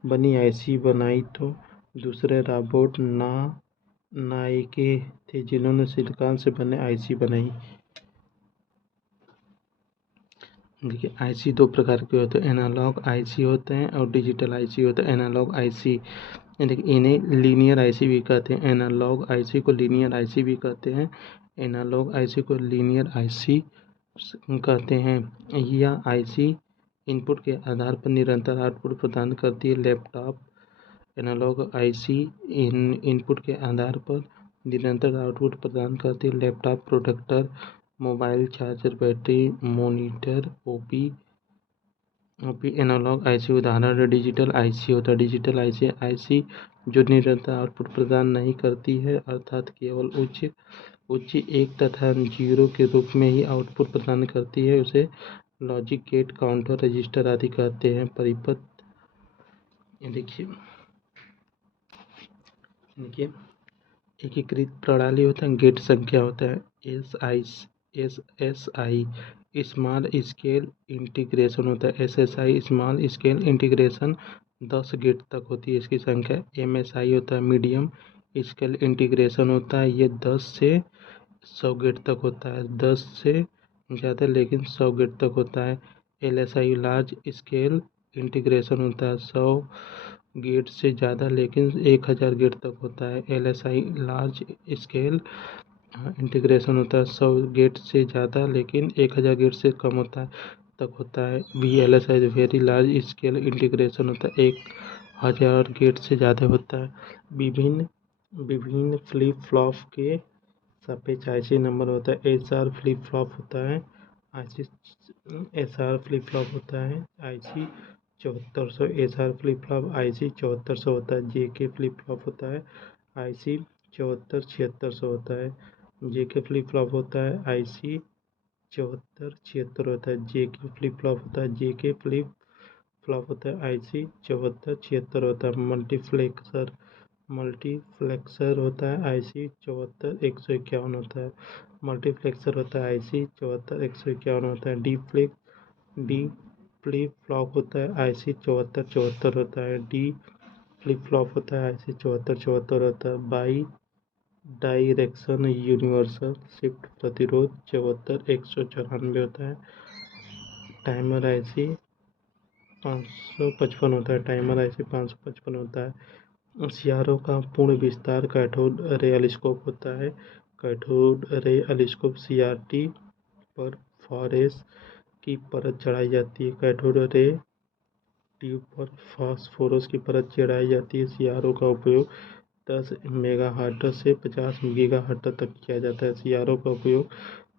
बनी आईसी बनाई तो दूसरे रॉबर्ट नाइके थे जिन्होंने सिलिकॉन से बने आईसी बनाई। देखिए आईसी दो प्रकार के होते हैं, एनालॉग आईसी होते हैं और डिजिटल आईसी होते हैं। एनालॉग आईसी देखिए इन्हें लीनियर आईसी भी कहते हैं। एनालॉग आईसी को लीनियर आईसी भी कहते हैं। एनालॉग आईसी को लीनियर आईसी कहते हैं। यह आईसी इनपुट के आधार पर निरंतर आउटपुट प्रदान करती है। लैपटॉप एनालॉग आईसी इनपुट के आधार पर निरंतर आउटपुट प्रदान करती है। Laptop protector, mobile charger, battery, monitor, op analogue IC उदाहरण डिजिटल आईसी होता है। डिजिटल आईसी जो निरंतर आउटपुट प्रदान नहीं करती है अर्थात केवल उच्च एक तथा जीरो के रूप में ही आउटपुट प्रदान करती है, उसे लॉजिक गेट, काउंटर, रजिस्टर आदि कहते हैं। परिपथ देखिए एकीकृत प्रणाली होता है, गेट संख्या होता है S I small scale integration होता है। SSI small scale integration 10 gate तक होती है इसकी संख्या। MSI होता है मीडियम स्केल इंटीग्रेशन होता है, ये 10 से 100 गेट तक होता है, 10 से ज़्यादा लेकिन 100 गेट तक होता है। LSI लार्ज स्केल इंटीग्रेशन होता है, 100 गेट से ज़्यादा लेकिन 1000 गेट तक होता है। LSI लार्ज स्केल इंटीग्रेशन होता है, 100 गेट से ज़्यादा लेकिन 1000 गेट से कम होता है। VLSI very large scale integration होता है, 1000 गेट से ज़्यादा होता है। विभिन्न फ्लिप फ्लॉप के सापेक्ष आईसी नंबर होता है। SR फ्लिप फ्लॉप होता है आईसी SR फ्लिप फ्लॉप होता है IC 7400। SR flip flop IC 7400 होता है। JK फ्लिप फ्लॉप होता है आईसी 7600 होता है। JK फ्लिप फ्लॉप होता है आईसी 7476 होता है। JK फ्लिप फ्लॉप होता है JK फ्लिप फ्लॉप होता है आईसी 7476 होता है। मल्टीप्लेक्सर होता है आईसी 74151 होता है। मल्टीप्लेक्सर होता है आईसी 74151 होता है। डी फ्लिप फ्लॉप होता है आईसी 7474 होता है। डी फ्लिप फ्लॉप होता है आईसी 7474 होता है। बाई डायरेक्शन यूनिवर्सल शिफ्ट प्रतिरोध 74194 होता है। टाइमर आईसी 555 होता है। टाइमर आईसी 555 होता है। सीआरओ का पूर्ण विस्तार कैथोड रे ऑसिलोस्कोप होता है। कैथोड रे ऑसिलोस्कोप CRT पर फॉस्फोरस की परत चढ़ाई जाती है। कैथोड रे ट्यूब पर फास्फोरस की परत चढ़ाई जाती है। सीआरओ का उपयोग 10 मेगाहर्ट्ज से 50 गीगाहर्ट्ज तक किया जाता है। सीआरओ का उपयोग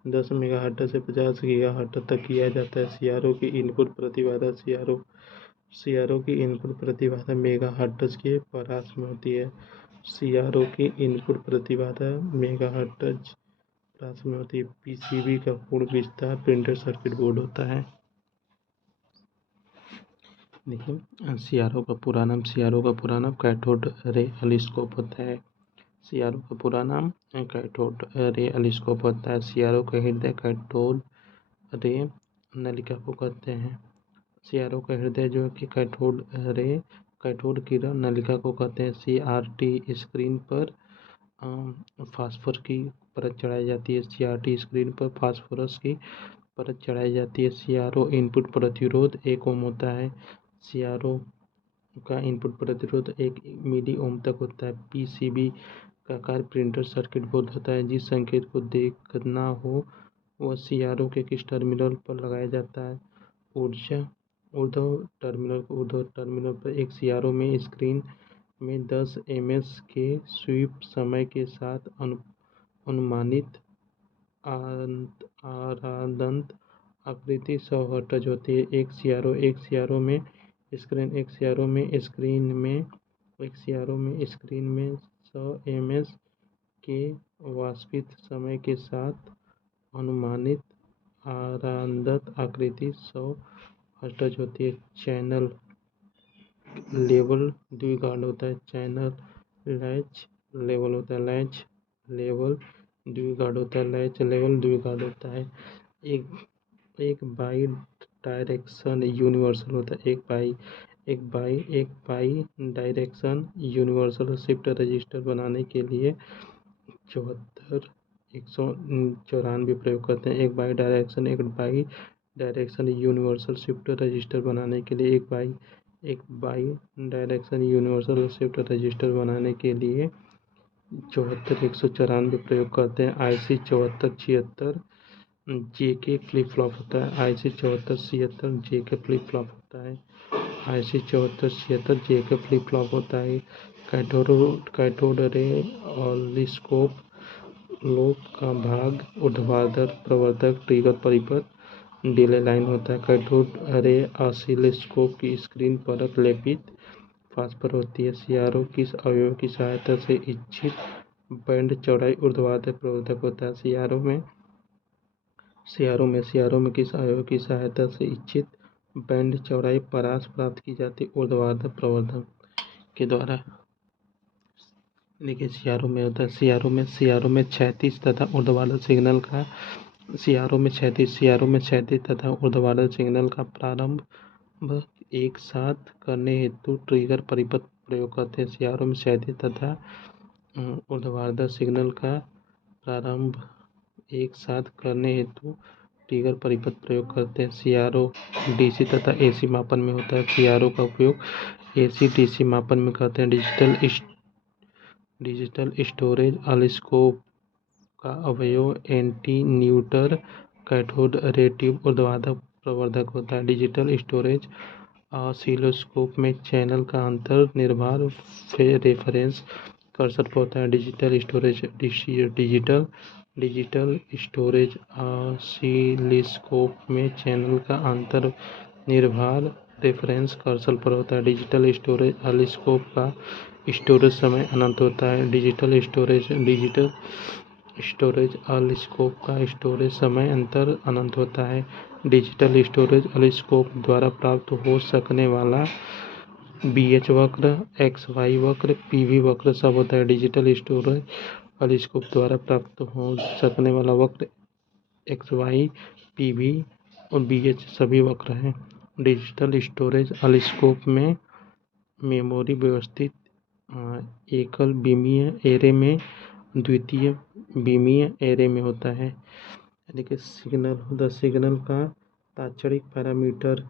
10 मेगाहर्ट्ज से 50 गीगाहर्ट्ज तक किया जाता है। सीआरओ की इनपुट प्रतिबाधा सीआरओ की इनपुट प्रतिबाधा मेगाहर्ट्ज के पास में होती है। सीआरओ की इनपुट प्रतिबाधा मेगाहर्ट्ज पास में होती है। पीसीबी का पूर्ण विस्तार प्रिंटेड सर्किट बोर्ड होता है। देखिए सीआरओ का पूरा नाम कैथोड रे ऑसिलोस्कोप होता है। सीआरओ का पूरा नाम कैथोड रे ऑसिलोस्कोप होता है। सीआरओ का हृदय कैथोड रे नलिका को कहते हैं। सीआरओ का हृदय जो है कि कैथोड किरण नलिका को कहते हैं। सीआरटी स्क्रीन पर फास्फोरस की परत चढ़ाई जाती है। सीआरटी स्क्रीन पर फास्फोरस की परत चढ़ाई जाती है। सीआरओ इनपुट प्रतिरोध 1 ओम होता है। सीआरओ का इनपुट प्रतिरोध 1 मिली ओम तक होता है। पीसीबी का कार्य प्रिंटर सर्किट बोर्ड होता है। जिस संकेत को देखना हो वह सीआरओ के किस टर्मिनल पर लगाया जाता है। ऊर्ध्व टर्मिनल पर एक सीआरओ में स्क्रीन में 10 ms के स्वीप समय के साथ अनुमानित आरादंत आकृति 100 हर्ट्ज होती है। एक सीआरओ में स्क्रीन में 100 ms के वास्तविक समय के साथ अनुमानित आरादंत आकृति 100 हर्ट्ज होती है। चैनल लेवल द्विघात होता है। चैनल लैच लेवल होता है। लैच लेवल द्विघात होता है। लैच लेवल द्विघात होता है। एक बाई डायरेक्शन यूनिवर्सल होता है। एक by direction universal shift register बनाने के लिए 194 प्रयोग करते हैं। एक by direction universal shift register बनाने के लिए एक by direction universal shift register बनाने के लिए 194 प्रयोग करते हैं। IC 7476 JK फ्लिप फ्लॉप होता है। IC 7476 JK फ्लिप फ्लॉप होता है। IC 7476 JK फ्लिप फ्लॉप होता है। कैथोड रे ऑसिलोस्कोप लोक का भाग ऊर्ध्वाधर प्रवर्धक ट्रिगर परिपथ डिले लाइन होता है। कैथोड रे ऑसिलोस्कोप की स्क्रीन परत लेपित फास्फर होती है। सीआरओ किस अवयव की सहायता से इच्छित बैंड चौड़ाई ऊर्ध्वाधर प्रवर्धक होता है। सीआरओ में किस अवयव की सहायता से इच्छित बैंड चौड़ाई परास प्राप्त की जाती है। ऊर्ध्वाधर प्रवर्धक के द्वारा। देखिए सीआरओ में होता है। सीआरओ में क्षैतिज तथा ऊर्ध्वाधर सिग्नल का तथा ऊर्ध्वाधर सिग्नल का प्रारंभ एक साथ करने हेतु ट्रिगर परिपथ प्रयोग करते हैं। सीआरओ में क्षैतिज तथा ऊर्ध्वाधर सिग्नल का प्रारंभ एक साथ करने हेतु ट्रिगर परिपथ प्रयोग करते हैं। सीआरओ डीसी तथा एसी मापन में होता है। सीआरओ का उपयोग एसी डीसी मापन में करते हैं। डिजिटल स्टोरेज ऑसिलोस्कोप का अवयव एटेन्यूएटर कैथोड रे ट्यूब ऊर्ध्वाधर प्रवर्धक होता है। डिजिटल स्टोरेज ऑसिलोस्कोप में चैनल का अंतर निर्भर रेफरेंस कर्सर पर होता है। डिजिटल स्टोरेज ऑसिलोस्कोप में चैनल का अंतर निर्भर रेफरेंस कर्सर पर होता है। डिजिटल स्टोरेज ऑसिलोस्कोप का स्टोरेज समय अनंत होता है। डिजिटल स्टोरेज ऑसिलोस्कोप का स्टोरेज समय अंतर अनंत होता है। डिजिटल स्टोरेज ऑसिलोस्कोप द्वारा प्राप्त हो सकने वाला BH वक्र, XY वक्र, PV वक्र सब होता है। डिजिटल स्टोरेज ऑसिलोस्कोप द्वारा प्राप्त हो सकने वाला वक्र XY, PV और BH सभी वक्र हैं। डिजिटल स्टोरेज ऑसिलोस्कोप में मेमोरी व्यवस्थित एकल बीमीय एरे में द्वितीय बीमीय एरे में होता है। देखिए सिग्नल का तात्क्षणिक पैरामीटर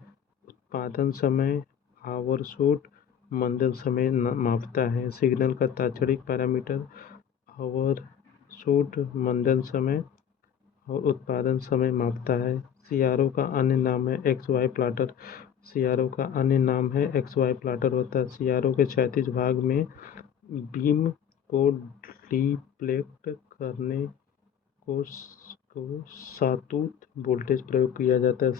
उत्पादन समय ओवरशूट मंदन समय मापता है। सिग्नल का तात्क्षणिक पैरामीटर ओवरशूट मंदन समय और उत्पादन समय मापता है। सीआरओ का अन्य नाम है XY प्लॉटर। सीआरओ का अन्य नाम है XY प्लॉटर होता है। सीआरओ के क्षैतिज भाग में बीम को डिफ्लेक्ट करने को सातूत वोल्टेज प्रयोग किया जाता है।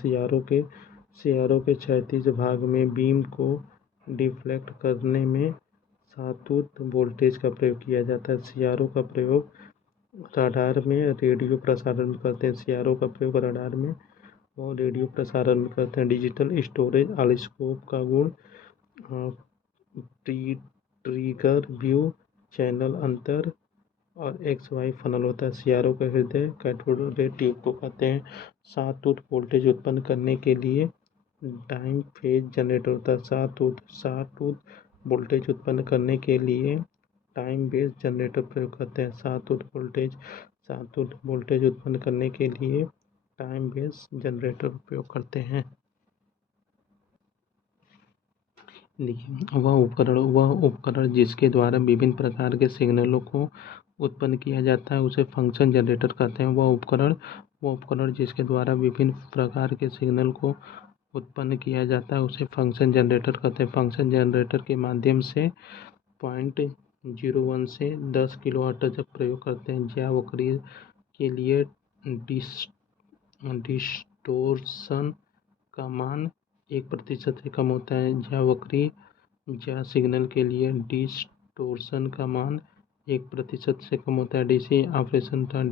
सीआरओ के क्षैतिज भाग में बीम को डिफ्लेक्ट करने में सातूत वोल्टेज का प्रयोग किया जाता है। सीआरओ का प्रयोग रडार में रेडियो प्रसारण करते हैं। सीआरओ का प्रयोग रडार में और रेडियो प्रसारण में करते हैं। डिजिटल स्टोरेज ऑसिलोस्कोप का गुण ट्रिगर व्यू, चैनल अंतर और XY फनल होता है। सीआरओ का हृदय कैथोड रे ट्यूब को कहते हैं। सातूत वोल्टेज उत्पन्न करने के लिए टाइम फेज जनरेटर होता है। साटूथ वोल्टेज उत्पन्न करने के लिए टाइम बेस जनरेटर प्रयोग करते हैं। साटूथ वोल्टेज उत्पन्न करने के लिए टाइम बेस जनरेटर उपयोग करते हैं। देखिए, वह उपकरण जिसके द्वारा विभिन्न प्रकार के सिग्नलों को उत्पन्न किया जाता है उसे फंक्शन जनरेटर कहते हैं। वह उपकरण जिसके द्वारा विभिन्न प्रकार के सिग्नल को उत्पन्न किया जाता है उसे फंक्शन जनरेटर कहते हैं। फंक्शन जनरेटर के माध्यम से 0.01 से 10 किलोहर्ट्ज तक प्रयोग करते हैं। ज्यावक्री के लिए डिस्टोर्शन का मान 1% से कम होता है। ज्या सिग्नल के लिए डिस्टोर्शन का मान 1% से कम होता है। डीसी ऑपरेशन का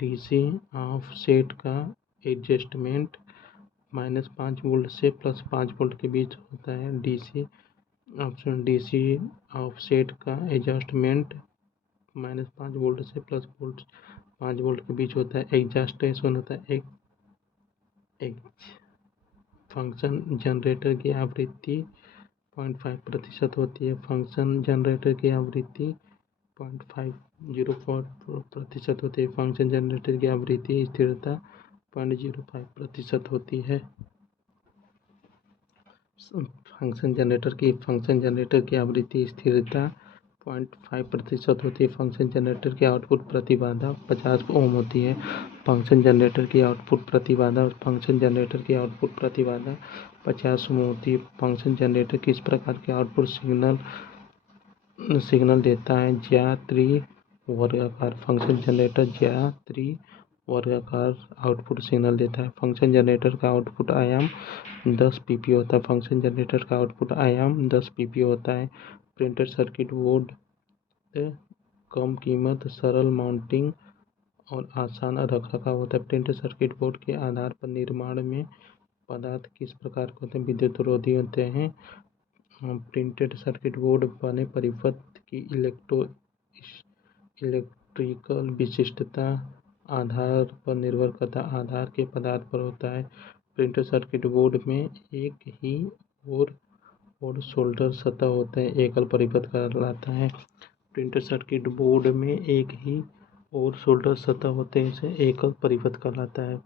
डीसी ऑफसेट का एडजस्टमेंट -5 वोल्ट से +5 वोल्ट के बीच होता है। डीसी ऑफसेट का एडजस्टमेंट -5 वोल्ट से +5 वोल्ट के बीच होता है। एग्जास्टेशन होता है। एक फंक्शन जनरेटर की आवृत्ति 0.5% होती है। फंक्शन जनरेटर की आवृत्ति 0.504% होती है। फंक्शन जनरेटर की आवृत्ति स्थिरता 0.05% होती है। फंक्शन जनरेटर की आवृत्ति स्थिरता 0.5% होती है। फंक्शन जनरेटर की आउटपुट प्रतिबाधा 50 ओम होती है। फंक्शन जनरेटर की आउटपुट प्रतिबाधा 50 ओम होती है। फंक्शन जनरेटर किस प्रकार के आउटपुट सिग्नल देता है? ज्या-त्रिवर्गाकार। फंक्शन जनरेटर ज्या-त्रिवर्गाकार आउटपुट सिग्नल देता है। फंक्शन जनरेटर का आउटपुट आयाम 10 ppi होता है। फंक्शन जनरेटर का आउटपुट आयाम 10 ppi होता है। प्रिंटेड सर्किट बोर्ड कम कीमत, सरल माउंटिंग और आसान रखरखाव होता है। प्रिंटेड सर्किट बोर्ड के आधार पर निर्माण में पदार्थ किस प्रकार के होते हैं? विद्युत रोधी होते हैं। प्रिंटेड सर्किट बोर्ड बने परिपथ की इलेक्ट्रिकल विशिष्टता आधार पर निर्भर करता है। आधार के पदार्थ पर होता है। प्रिंटेड सर्किट बोर्ड में एक ही और सोल्डर सतह होते हैं। एकल परिपथ कहलाता है। प्रिंटेड सर्किट बोर्ड में एक ही और सोल्डर सतह होते हैं। इसे एकल परिपथ कहलाता है।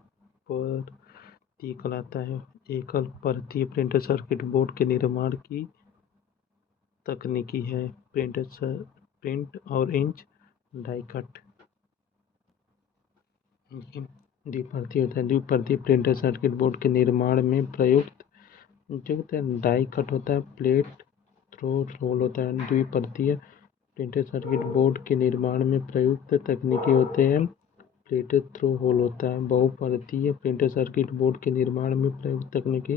एकल परतीय प्रिंटेड सर्किट बोर्ड के निर्माण की तकनीकी है। प्रिंट और इंच डाई कट। द्विपरतीय होता है। द्विपरतीय प्रिंटेड सर्किट बोर्ड के निर्माण में प्रयुक्त जो होता है डाई कट होता है। प्लेट थ्रो होल होता है। द्विपरतीय प्रिंटेड सर्किट बोर्ड के निर्माण में प्रयुक्त तकनीकी होते हैं। प्लेटेड थ्रो होल होता है। बहुपरतीय प्रिंटेड सर्किट बोर्ड के निर्माण में प्रयुक्त तकनीकी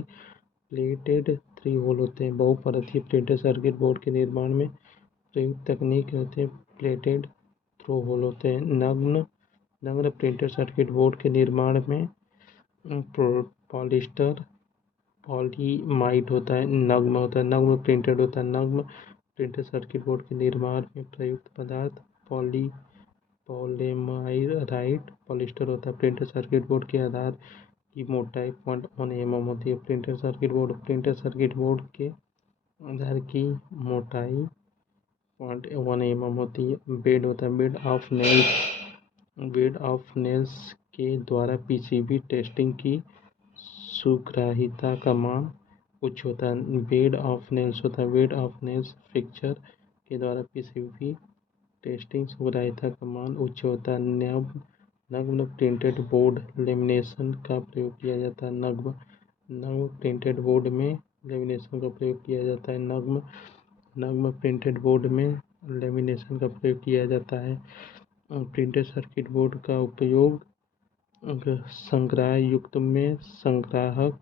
प्लेटेड थ्री होल होते हैं। बहुपरतीय प्रिंटेड सर्किट बोर्ड के निर्माण में प्रयुक्त तकनीक होते हैं प्लेटेड थ्रो होल होते हैं। नग्न प्रिंटेड सर्किट बोर्ड के निर्माण में पॉलीमाइड होता है। नग्न प्रिंटेड होता है। नग्न प्रिंटेड सर्किट बोर्ड के निर्माण में प्रयुक्त पदार्थ पॉलीमाइराइड पॉलिस्टर होता है। प्रिंटेड सर्किट बोर्ड के आधार की मोटाई 0.1 mm होती है। प्रिंटेड सर्किट बोर्ड के आधार की मोटाई 0.1 mm होती है। बेड होता है। बेड ऑफ नेल्स के द्वारा पीसीबी टेस्टिंग की सुग्राह्यता का मान उच्च होता है। बेड ऑफ नेल्स होता है। बेड ऑफ नेल्स फिक्सचर के द्वारा पीसीबी टेस्टिंग सुग्राह्यता का मान उच्च होता है। नग्न प्रिंटेड बोर्ड लेमिनेशन का प्रयोग किया जाता है। नग्न प्रिंटेड बोर्ड में लेमिनेशन का प्रयोग किया जाता है। नग्न प्रिंटेड बोर्ड में लेमिनेशन का प्रयोग किया जाता है। प्रिंटेड सर्किट बोर्ड का उपयोग संग्राहक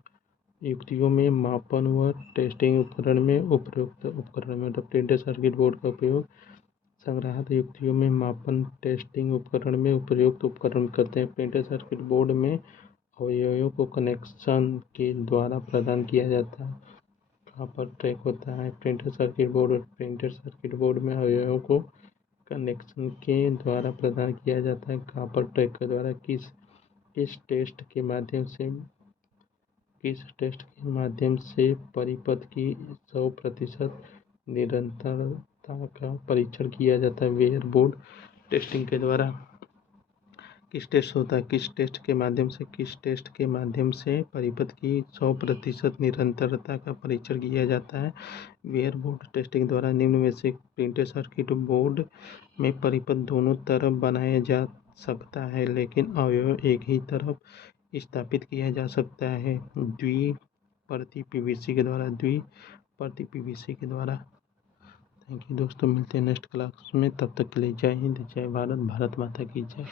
युक्तियों में मापन व टेस्टिंग उपकरण में उपयुक्त उपकरण में प्रिंटेड सर्किट बोर्ड का उपयोग संग्राहक युक्तियों में मापन टेस्टिंग उपकरण में उपयुक्त उपकरण करते हैं। प्रिंटेड सर्किट बोर्ड में अवयवों को कनेक्शन के द्वारा प्रदान किया जाता है। कॉपर ट्रैक होता है। प्रिंटेड सर्किट बोर्ड में अवयवों को कनेक्शन के द्वारा प्रदान किया जाता है। कॉपर ट्रैक के द्वारा किस टेस्ट के माध्यम से किस टेस्ट के माध्यम से परिपथ की 100% निरंतरता का परीक्षण किया जाता है? वेयर बोर्ड टेस्टिंग के द्वारा। किस टेस्ट होता है? किस टेस्ट के माध्यम से परिपथ की 100% निरंतरता का परीक्षण किया जाता है? वेयर बोर्ड टेस्टिंग द्वारा। निम्न में से प्रिंटेड सर्किट बोर्ड में परिपथ दोनों तरफ बनाया जा सकता है लेकिन अवयव एक ही तरफ स्थापित किया जा सकता है द्विपर्ती पीवीसी के द्वारा। थैंक यू दोस्तों, मिलते हैं नेक्स्ट क्लास में। तब तक के लिए जय हिंद, जय भारत, भारत माता की जय।